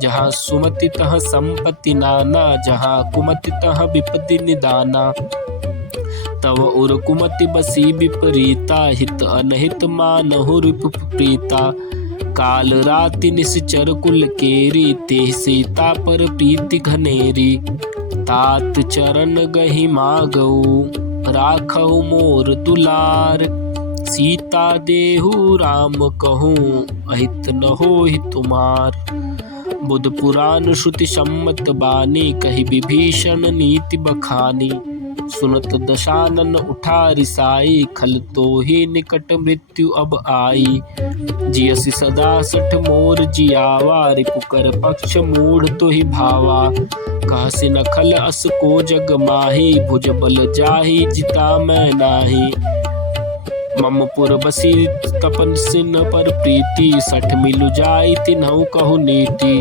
जहाँ सुमति तह संपत्ति नाना जहाँ कुमति तह विपत्ति निदाना। तव उर कुमति बसी विपरीता हित अनहित मानहु रिपुप्रीता। काल राति निश्चर कुल केरी ते सीता पर प्रीति घनेरी। तात चरण गहि मागऊ राखहु मोर दुलार। सीता देहु राम कहूँ अहित न होहि तुमार। बुध पुराण श्रुति सम्मत बानी कहि विभीषण नीति बखानी। सुनत दशानन उठा रिसाई, खल तो ही निकट मृत्यु अब आई। जियसि सदा सठ मोर जियावा, रिपु कर पक्ष मूढ़ तो ही भावा। कहसि न खल अस को जग माही, भुज बल जाहि जिता मैं नाही। मम पुर बसी तपन सिन पर प्रीति, सठ मिलु जाई तिन्हु कहु नीति।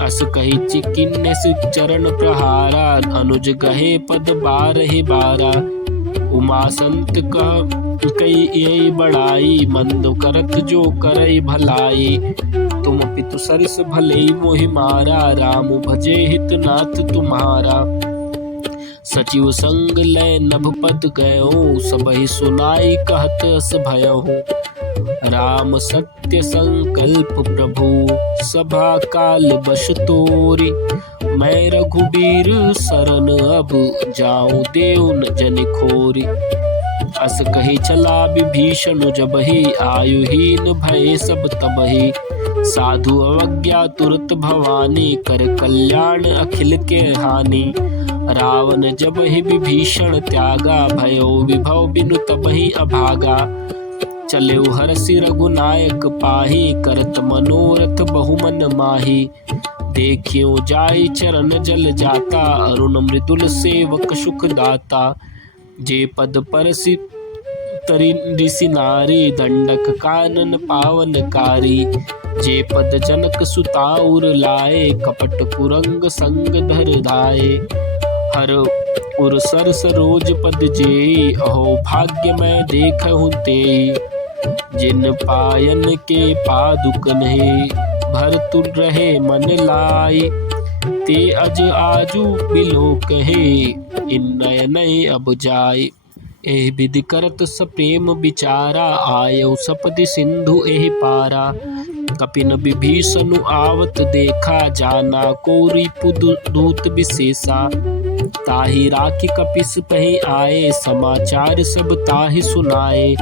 अस कही चिकिन्ने चरण प्रहारा, अनुज गहे पद बारहि बारा। उमा संत कह कई यही बड़ाई, मंद करत जो करई भलाई। तुम पितु सरिस भले मोहि मारा, राम भजे हित नाथ तुम्हारा। सचिव संग लय नभ पद गयो, सबहि सुनाई कहत अस भयहु। राम सत्य संकल्प प्रभु, सभा काल बश तोरी। मैं रघुबीर सरन अब, जाऊं देव न जन खोरी। अस कही चला विभीषण जबहि, आयुहीन भय सब तबहि। साधु अवज्ञा तुरत भवानी, कर कल्याण अखिल के हानि। रावण जबहि विभीषण त्यागा, भयो विभव बिनु तबहि अभागा। चले हरसि रघुनायक पाहि, करत मनोरथ बहुमन माही। देखियो जाई चरण जल जाता, अरुण मृदुल सेवक सुख दाता। जे पद परसि तरि ऋषि नारी, दंडक कानन पावन कारी। जे पद जनक सुताउर लाए, कपट कुरंग संग धर धाये। हर उर सर सरोज पद जेई, अहो भाग्य मैं देखहु तेई। जिन पायन के पादुक नहीं, भर तुर रहे मन लाई। ते अज आजू बिलो कहे, इन नयन अब जाय। एहि विधि करत सप्रेम विचारा, आयौ सपदि सिंधु एहि पारा। कपिन विभीषण आवत देखा, जाना को रिपु दूत विशेषा। ताहि राखी कपिस पहि आए, समाचार सब ताहि सुनाए।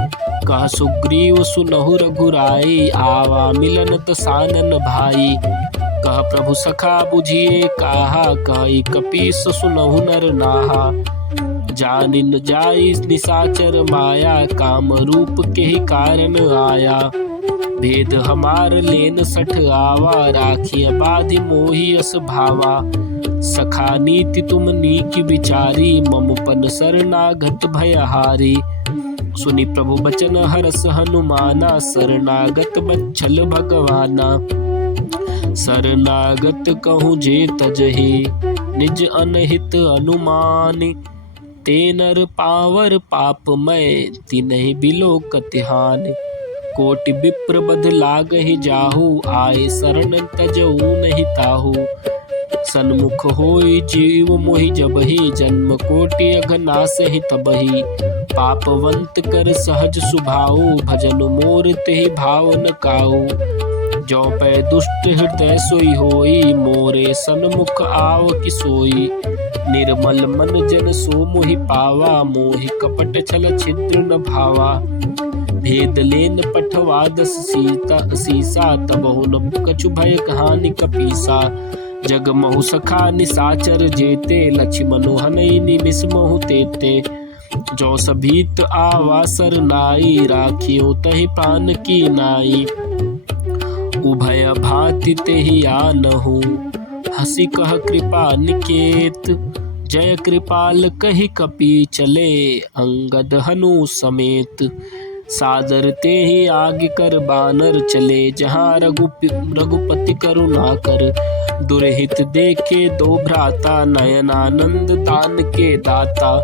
कह सुग्रीव सुनहु रघुराई, आवा मिलन दसानन भाई। कह प्रभु सखा बुझिए काहा, कहि कपीस सुनहु नर नाहा। जानिन जाई निशाचर माया, काम रूप के ही कारण आया। भेद हमार लेन सठ आवा, राखिय बाधि मोहि अस भावा। सखा नीति तुम नीकी विचारी, मम पन शरणागत भयहारी। सुनि प्रभु बचन हरस हनुमाना, शरणागत बच्छल भगवाना। शरणागत कहूँ जे तजहि, निज अनहित अनुमानि। ते नर पावर पापमय, तिन्हि बिलो कतिहानि। कोटि विप्र बध लागहि जाहु, आए शरण तजऊ नहीं ताहू। सन्मुख होई जीव मोहि जबहि, जन्म कोटि अघनासहि तबहि। पापवंत कर सहज सुभाऊ, भजन मोर तेहि भाव न काऊ। जो पै दुष्ट हृदय सोई होई, मोरे सन्मुख आव कि सोई। निर्मल मन जन सो मोहि पावा, मोहि कपट छल छिद्र न भावा। भेद लेन पठवा दस सीसा, तबहु न कछु भय कहानी कपीसा। जग महु सखा निशाचर जेते, लक्ष्मणु हनई निमिष महु तेते। जो सभीत आवा सरनाई, राखियो तहि प्राण की नाई। उभय भाति तेहि आनहु, हसी कह कृपा निकेत। जय कृपाल कहि कपि चले, अंगद हनु समेत। सादर तेहि आगे कर बानर चले, जहाँ रघुपति करुणा कर। दुरहित देखे दो भ्राता, नयनानंद दान के दाता।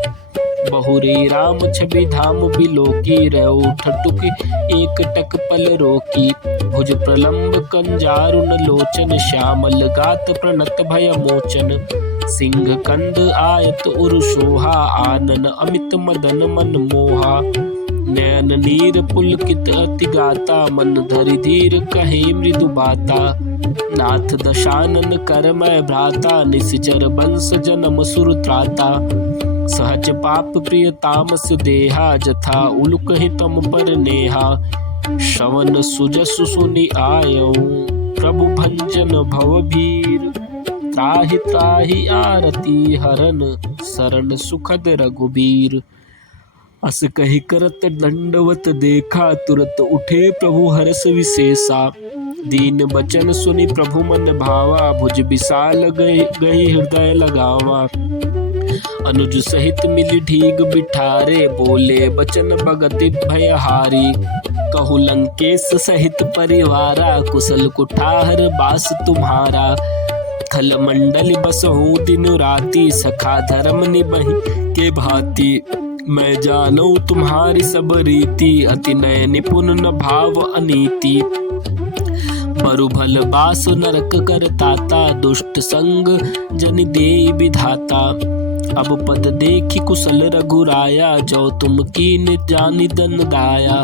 बहुरे राम छवि धाम बिलोकी, रहो ठटुक एक टक पल रोकी। भुज प्रलंब कंजारुन लोचन, श्यामल गात प्रणत भय मोचन। सिंह कंद आयत उर शोभा, आनन अमित मदन मन मोहा। नयन नीर पुलकित अति गाता, मन धरि धीर कहे मृदु बाता। नाथ दशानन कर मैं भ्राता, निश्चर बंस जन्म सुर त्राता। सहज पाप प्रिय तामस देहा, जथा उलुक ही तम पर नेहा। श्रवण सुजसु सुनि आयऊ, प्रभु भंजन भव भीर। त्राहि त्राहि आरती हरन शरण सुखद रघुबीर। अस कही करत दंडवत देखा तुरत उठे प्रभु हरस विशेषा। दीन बचन सुनि प्रभु मन भावा भुज विशाल गई हृदय लगावा। अनुज सहित मिली ढीग बिठारे बोले बचन भगति भयहारी। कहु लंकेश सहित परिवारा कुशल कुठार बास तुम्हारा। खल मंडल बसहु दिन राति सखा धर्म निबहि के भांति। मैं जानू तुम्हारी सब रीति अति नय निपुण न भाव अनीति। बरु भल बास नरक कर ताता दुष्ट संग जन दे विधाता। अब पद देखी कुशल रघुराया जो तुम कीन जानि दन दाया।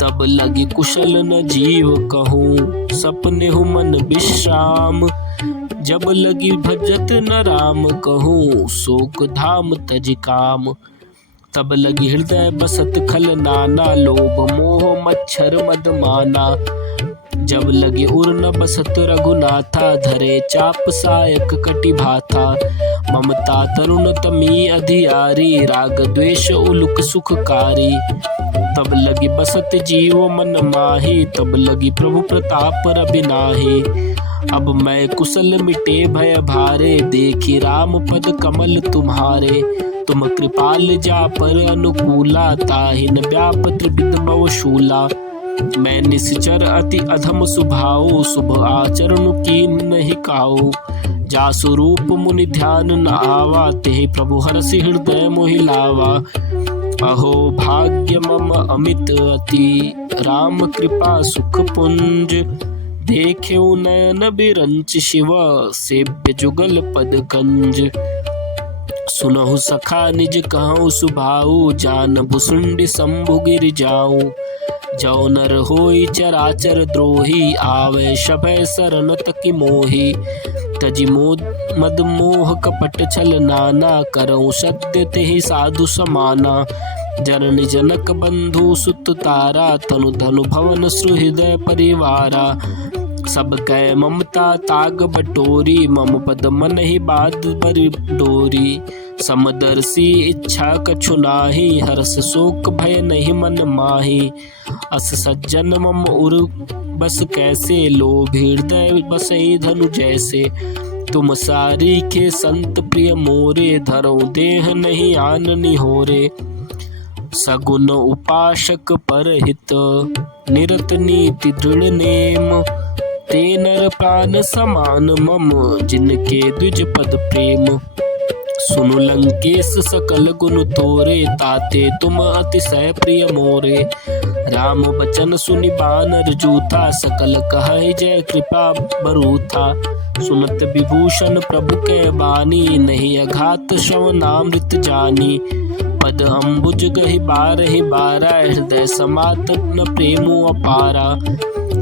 तब लगी कुशल न जीव कहूँ सपने हु मन विश्राम। जब लगी भजत न राम कहूँ शोक धाम तज काम। तब लगी हृदय बसत खल नाना लोभ मोह मच्छर मद माना। जब लगे उर न बसत रघुनाथा धरे चाप सायक कटि भाथा। ममता तरुण तमी अधियारी राग द्वेष उलुक सुखकारी। तब लगी बसत जीव मन माही तब लगी प्रभु प्रताप रबिनाही। अब मैं कुशल मिटे भय भारे देखी राम पद कमल तुम्हारे। तुम कृपाल जा पर अनुकूला ताहिन व्याप त्रिविध बहुशूला। मैं निश्चर अति अधम सुभाओ शुभ आचरण की नहीं काओ। जा स्वरूप मुनि ध्यान न आवा तेहि प्रभु हरसि हृदय मोहि लावा। अहो भाग्य मम अमित अति राम कृपा सुख पुंज। देखेउ नयन बिरंच शिव सेव्य जुगल पद कंज। सुनहु सखा निज कहूँ सुभाऊ जान भुसुंडी शंभु गिर जाऊं। जो नर होई चराचर द्रोही आवे शभय शरण तकि मोही। तजि मद मोह कपट छल नाना करऊँ सत्य तेहि साधु समाना। जननी जनक बंधु सुत तारा तनु धनु भवन सुहृदय परिवारा। सब कै ममता ताग बटोरी मम पद मन ही बात बरि डोरी। समदर्शी इच्छा कछु नाही हर्ष शोक भय नहीं मन माही। अस सज्जन मम उर बस कैसे लोभ हृदय बसई धनु जैसे। तुम सारी के संत प्रिय मोरे धरो देह नहीं आननी होरे। सगुन उपासक पर हित निरत नीति दृढ़ नेम। ते नर प्राण समान मम जिनके द्विज पद प्रेम। सुनु लंकेश सकल गुण तोरे ताते तुम अतिशय प्रिय मोरे। राम बचन सुनि बानर जूथा सकल कहै जय कृपा बरूथा। सुनत विभूषण प्रभु के बानी नहीं अघात श्रवणामृत जानी। पद अम्बुज गहि बारहि बारा हृदय समात न प्रेमो अपारा।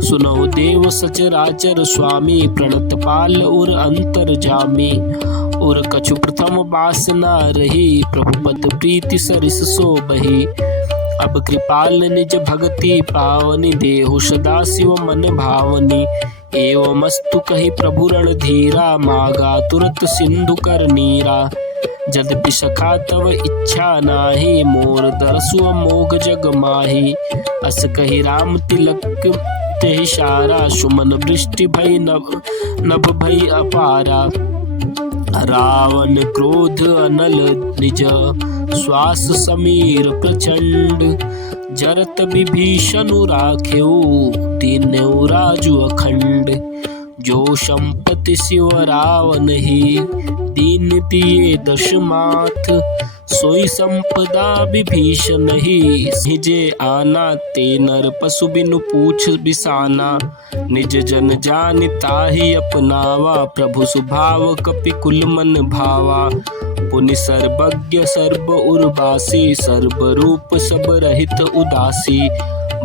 सुनहु देव सचराचर स्वामी प्रणत पाल उर अंतर जामी। उर कछु प्रथम वासना रही प्रभु पद प्रीति सरिस सो बही। अब कृपाल निज भगति पावनी देहु सदा शिव मन भावनी। एवमस्तु कही प्रभु रण धीरा मागा तुरत सिंधु कर नीरा। यद्यपि सखा तव इच्छा नाही मोर दरसु मोग जग माही। अस कही राम तिलक तेहि सारा सुमन वृष्टि भई नभ भई अपारा। रावण क्रोध अनल निज श्वास समीर प्रचंड। जरत विभीषणु राखेउ दीन्यउ राजु अखंड। जो संपत्ति शिव रावण ही दीन दिए दशमाथ। सोई संपदा विभीषण ही निजे आना। ते नर पशु बिनु पूछ बिसाना। निज जन जानि ताहि अपनावा प्रभु स्वभाव कपि कुल मन भावा। पुनि सर्वज्ञ सर्व उर्वासी सर्व रूप सब रहित उदासी।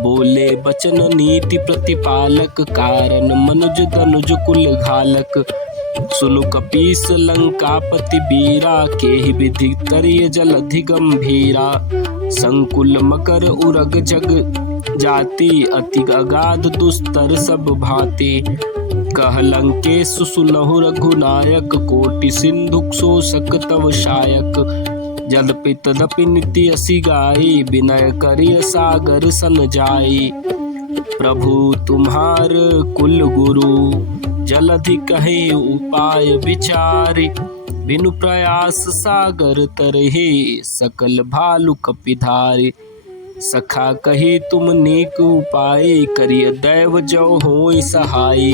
बोले बचन नीति प्रतिपालक कारण मनुज तनुज कुल घालक। सुनु कपीस लंकापति बीरा केहि विधि तरिय जलधि गंभीरा। संकुल मकर उरग जग जाति अति अगाध दुस्तर सब भांति। कह लंकेशु सुनहु रघुनायक, कोटि सिंधु शोषक तव शायक। यद्यपि तदपि नीति असि गाई, विनय करिय सागर सन जाई। प्रभु तुम्हार कुल गुरु, जलधि कहे उपाय विचारि। बिनु प्रयास सागर तरहि, सकल भालु कपिधारि। सखा कही तुम नीक उपाय, करिय दैव जो होई सहाय।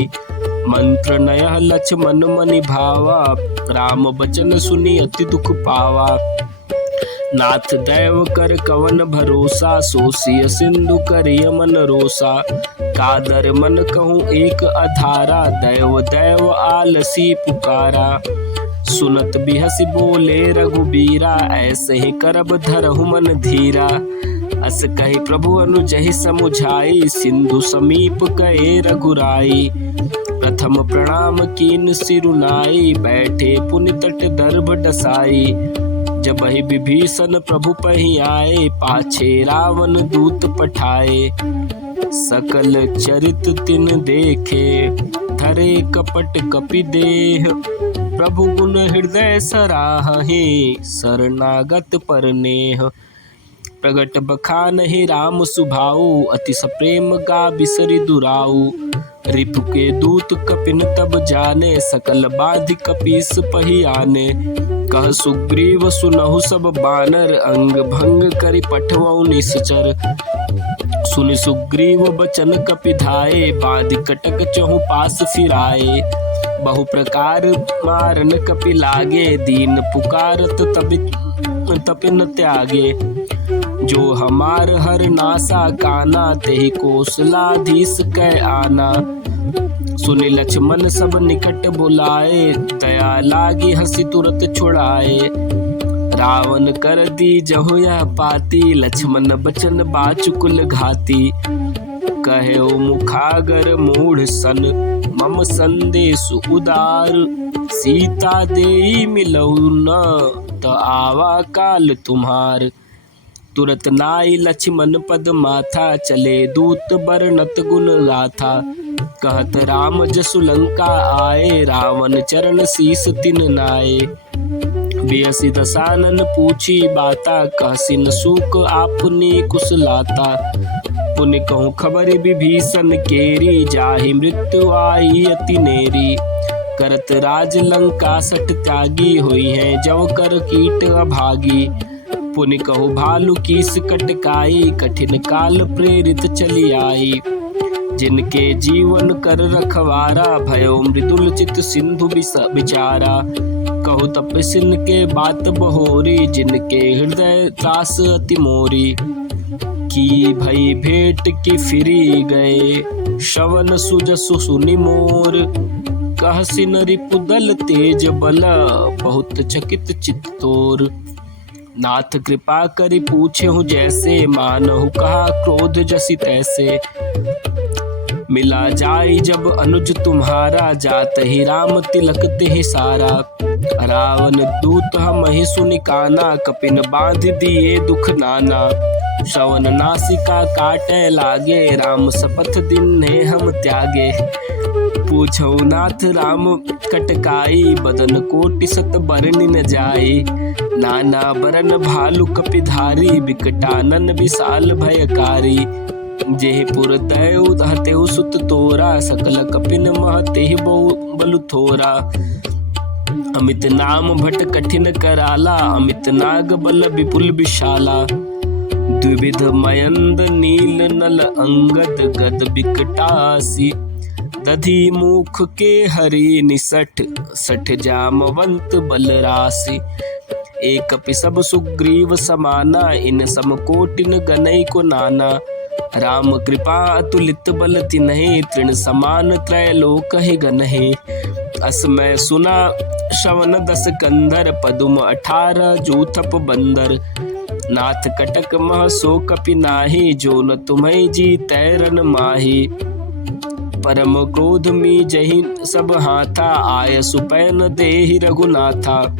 मंत्र नयह लक्ष्मण मनि भावा, राम बचन सुनि अति दुख पावा। नाथ दैव कर कवन भरोसा, सोसिय सिंधु करिय मन रोसा। कादर मन कहूँ एक अधारा, दैव दैव आलसी पुकारा। सुनत बिहसि बोले रघुबीरा, ऐसे ही करब धरहु मन धीरा। अस कहि प्रभु अनुजहि समुझाई, सिंधु समीप गए रघुराई। प्रथम प्रणाम कीन सिरुनाई, बैठे पुनि तट दर्भ डसाई। जबहि विभीषण प्रभु पहि आए, पाछे रावण दूत पठाए। सकल चरित तिन देखे, धरे कपट कपि देह। प्रभु गुण हृदय सराहहि, शरणागत पर नेह। प्रगट बखानहि राम सुभाऊ, अति सप्रेम गा बिसरि दुराऊ। रिपु के दूत कपिन तब जाने, सकल बाधि कपीस पहि आने। कह सुग्रीव सुनहु सब बानर, अंग भंग करि पठवऊ निश्चर। सुनि सुग्रीव बचन कपिधाए, बाधि कटक चहु पास फिराए। बहु प्रकार मारन कपि लागे, दीन पुकारत तपिन त्यागे। जो हमार हर नासा काना, तेहि कौशलाधीश कै आना। सुनि लक्ष्मण सब निकट बुलाए, दया लागी हंसी तुरत छुड़ाए। रावण कर दी जहु यह पाती, लक्ष्मण बचन बाचुकुल घाती। कहे ओ मुखागर मूढ़ सन, मम संदेशु उदार। सीता देई मिलऊ न, त आवा काल तुम्हार। तुरत नाई लक्ष्मण पद माथा, चले दूत बरनत गुण गाथा। कहत राम जसु लंका आए, रावण चरण शीस तिन नाए। बियसि दसानन पूछी बाता, कहसिन सूक आपनी कुशलाता। पुनि कहूँ खबर विभीषण केरी, जाहि मृत्यु आई अति नेरी। करत राज लंका सठ त्यागी, हुई है जव कर कीट अभागी। पुनि कहु भालु कीस कटकाई, कठिन काल प्रेरित चली आई। जिनके जीवन कर रखवारा, भयो मृदुल चित सिंधु बिचारा। कहु तपसिन के बात बहोरी, जिनके हृदय त्रास अति मोरी। की भई भेंट की फिरी गए, श्रवण सुजसु सुनि मोर। कहसिन रिपुदल तेज बल, बहुत चकित चित तोर। नाथ कृपा करि पूछे हूँ जैसे, मानहु कहा क्रोध जसि तैसे। मिला जाई जब अनुज तुम्हारा, जात ही राम तिलक तेहि सारा। रावण दूत हमहि सुनि काना, कपिन बांध दिए दुख नाना। श्रवण नासिका काटे लागे, राम शपथ दिन्हे हम त्यागे। पूछौ नाथ राम कटकाई, बदन कोटि सत बरनि न जाई। नाना बरन भालु कपिधारी, बिकटानन विशाल भयकारी। जेहि पुर दैव हतेउ सुत तोरा, सकल कपिन मह तेहि बलु थोरा। अमित नाम भट कठिन कराला, अमित नाग बल विपुल विशाला। द्विविध मयंद नील नल अंगद, गद बिकटासी। दधि मुख के हरि निसठ, सठ जामवंत बलरासी। एक कपि सब सुग्रीव समाना, इन सम कोटिन गनई को नाना। राम कृपा अतुलित बल तिन्हि, तृण समान त्रैलोक ही गनहि। अस मैं सुना श्रवण दस कंधर, पदुम 18 जूथप बंदर। नाथ कटक मह सो कपि नाही, जो न तुम्हें जी तैरन माही। परम क्रोध मी जहि सब हाथा, आय सुपैन देहि रघुनाथा।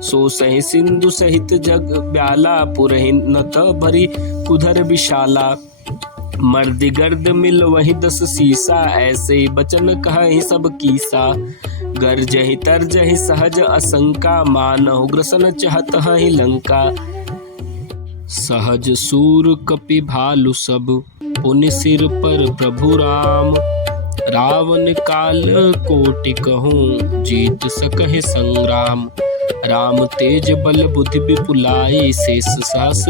सो सहि सिंधु सहित जग ब्याला, पुरहि न त भरी कुधर विशाला। मर्द गर्द मिल वही 10 सीसा, ऐसे बचन कहि सब कीसा। गर्जहि तरजहि सहज असंका, मानहु ग्रसन चहत हहि लंका। सहज सूर कपि भालु सब, पुनि सिर पर प्रभु राम। रावण काल कोटि कहूँ, जीत सकहि संग्राम। राम तेज बल बुद्धि विपुलाई, शेष सहस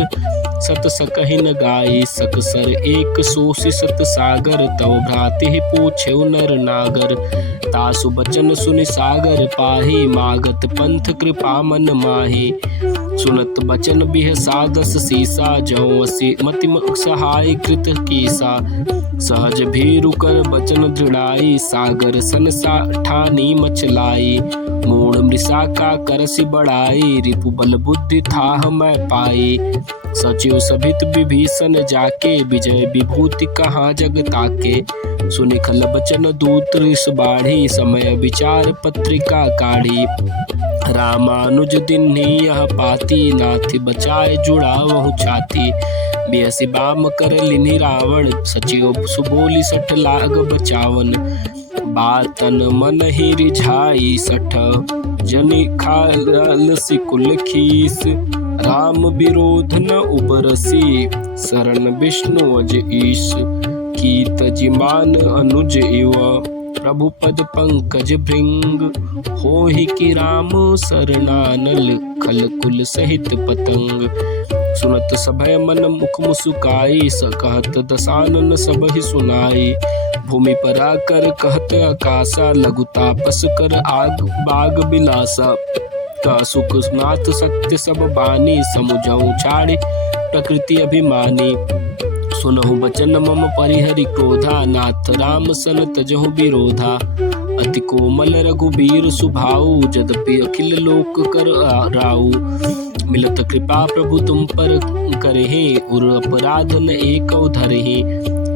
सत सकहि न गाई। सकसर एक सोषि सत सागर, तव भ्राति पूछेउ नर नागर। तासु बचन सुनि सागर पाहि, मागत पंथ कृपा मन माहि। सुनत बचन बिहसा 10 सीसा, जौ असी मति सहाय कृत कीसा। सहज भीरु कर बचन दृढ़ाई, सागर सन सा ठानी मचलाई। मूढ़ मृषा का करसि बढ़ाई, रिपु बल बुद्धि थाह मैं पाई। सचिव सभित विभीषण जाके, विजय विभूति कहाँ जग ताके। सुनि खल बचन दूत ऋष बाढ़ी, समय विचार पत्रिका काढ़ी। रामानुज दिन्ही यह पाती, नाथि बचाए जुड़ावहु छाती। बिहसि बाम कर लिनि रावण, सचिव सुबोली 60 लाग बचावन। बातन मन ही रिझाई 60, जनि खालसि कुल खीस। राम विरोध न उबरसी, शरण विष्णु अज ईश। कीत जिमान अनुज इव, प्रभु पद पंकज भृंग। होहि कि राम शरणानल, खल कुल सहित पतंग। सुनत सभय मन मुख मुसुकाई, कहत दसानन सब ही सुनाई। भूमि पर आकर कहत आकाशा, लघु तापस कर आग बाग बिलासा। का सुख नाथ सत्य सब बानी, समुझऊ छाड़े प्रकृति अभिमानी। सुनहु बचन मम परिहरि क्रोधा, नाथ राम सन तजहु विरोधा। अति कोमल रघुबीर सुभाऊ, जदपि अखिल लोक कर राऊ। मिलत कृपा प्रभु तुम पर करहि, उर अपराध न एकौ धरहि।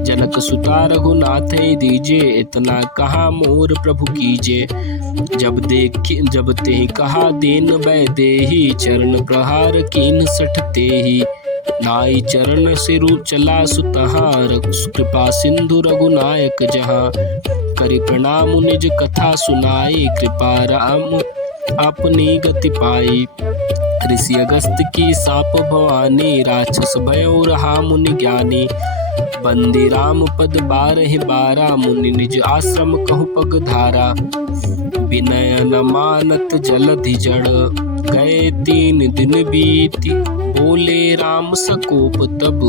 जनक सुता रघुनाथ दीजे, इतना कहा मोर प्रभु कीजे। जब ते कहा देन बै देहि, चरण प्रहार कीन 60 तेहि। नाई चरण सिरु चला सुतहाँ, कृपा सिंधु रघुनायक जहाँ। करि प्रणाम निज कथा सुनाई, कृपा राम अपनी गति पाई। ऋषि अगस्त की साप भवानी, राक्षस भयो रहा मुनि ज्ञानी। बंदी राम पद 12 मुनि निज आश्रम कहु पग धारा। विनय न मानत जलधि जड़, गए 3 दिन बीती। बोले राम सकोप तब,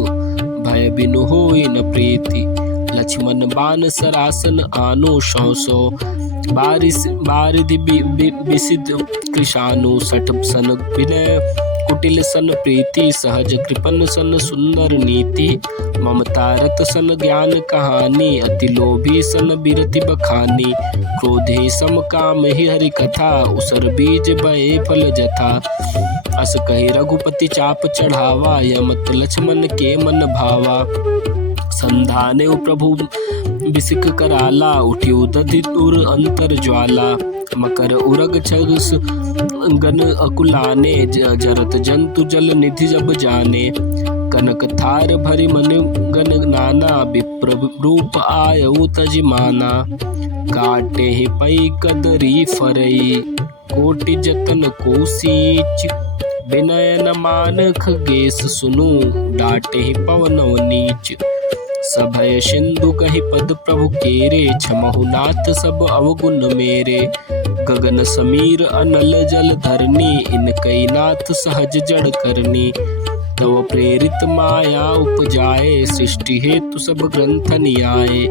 भय बिनु होई न प्रीति। लक्ष्मण बान सरासन आनो, 100 बारिधि विसिद कृशानु। 60 सन विनय कुटिल सन प्रीति, सहज कृपन सन सुंदर नीति। ममता रत सन ज्ञान कहानी, अति लोभी सन बिरति बखानी। क्रोधे सम काम ही हरि कथा, उसर बीज बए फल जथा। अस कहि रघुपति चाप चढ़ावा, यमत लक्ष्मण के मन भावा। संधाने प्रभु बिसिक कराला, उठी दधि दूर अंतर ज्वाला। मकर उरग छगस गन अकुलाने, जरत जंतु जल निधि जब जाने। कनक थार भरि मन गन नाना, विप्र रूप आयु तजिमाना। काटे ही पई कदरी फरई, कोटि जतन को सींच। विनय न मान खगेश सुनु, डाटे ही पवनव नीच। सभय सिंधु कहि पद प्रभु केरे, क्षमहु नाथ सब अवगुण मेरे। गगन समीर अनल जल धरनी, इनकई नाथ सहज जड़ करनी। तव प्रेरित माया उपजाए, सृष्टि हेतु सब ग्रंथ नियाए।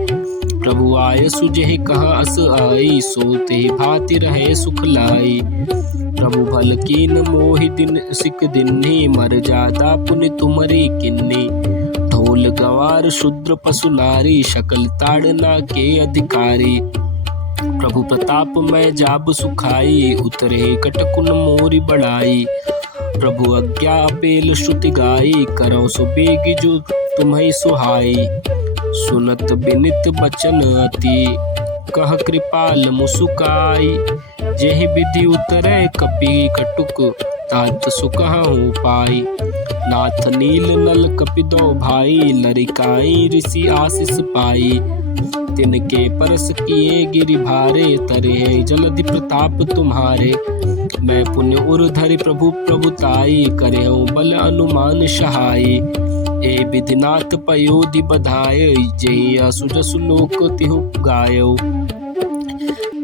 प्रभु आय सुजहि कह अस आई, सोते भांति रहे सुख लाई। प्रभु भल कीन मोहि दिन सिक दिन्ही, मर जादा पुनि तुमरी किन्नी। ढोल गवार शूद्र पशु नारी, सकल ताड़ना के अधिकारी। प्रभु प्रताप मैं जाब सुखाई, उतरे कटकुन मोरी बढ़ाई। प्रभु आज्ञा पेल श्रुति गाई, करौ सो बेगी जो तुम्हें सुहाई। सुनत बिनित बचन अति, कह कृपाल मुसुकाई। जेहि विधि उतरे कपि कटुक, तात सुकहु पाई। नाथ नील नल कपिदो भाई, लरिकाई ऋषि आशीष पाई। तिनके परस किए गिरि भारे, तरे जलधि प्रताप तुम्हारे। मैं पुण्य उर्धरि प्रभु प्रभुताई, करहु बल अनुमान सहाई। ए विधिनाथ पयोधि बधाय, जय असु जसु लोक तिहु गायो।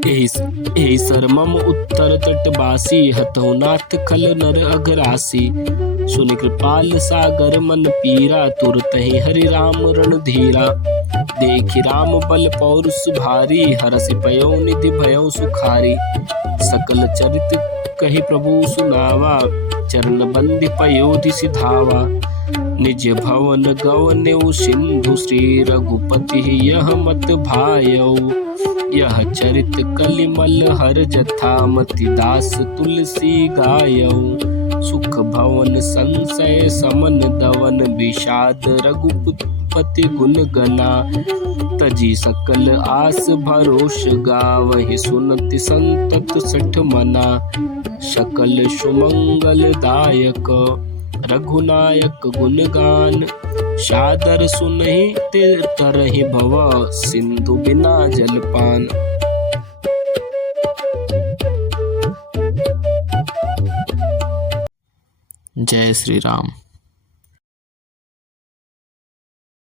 एहि सरमम उत्तर तटवासी, हतहु नाथ खल नर अघरासी। सुनि कृपाल सागर मन पीरा, तुरतहि हरि राम रणधीरा। देखि राम बल पौरुष भारी, हरषि पयो निधि भयउ सुखारी। सकल चरित कहि प्रभु सुनावा, चरण बंदि पयोधि सिधावा। निज भवन गवनेउ सिंधु, श्री रघुपति यह मत भायौ। यह चरित कलिमल हर जथा, मति दास तुलसी गायौ। सुख भवन संशय समन दवन, विषाद रघुपति गुण गना। तजी सकल आस भरोष, गावहि सुनति संतत सठ मना। सकल सुमंगल दायक, रघुनायक गुणगान। सादर सुनहि ते तरहि भव, सिंधु बिना जलपान। जय श्री राम।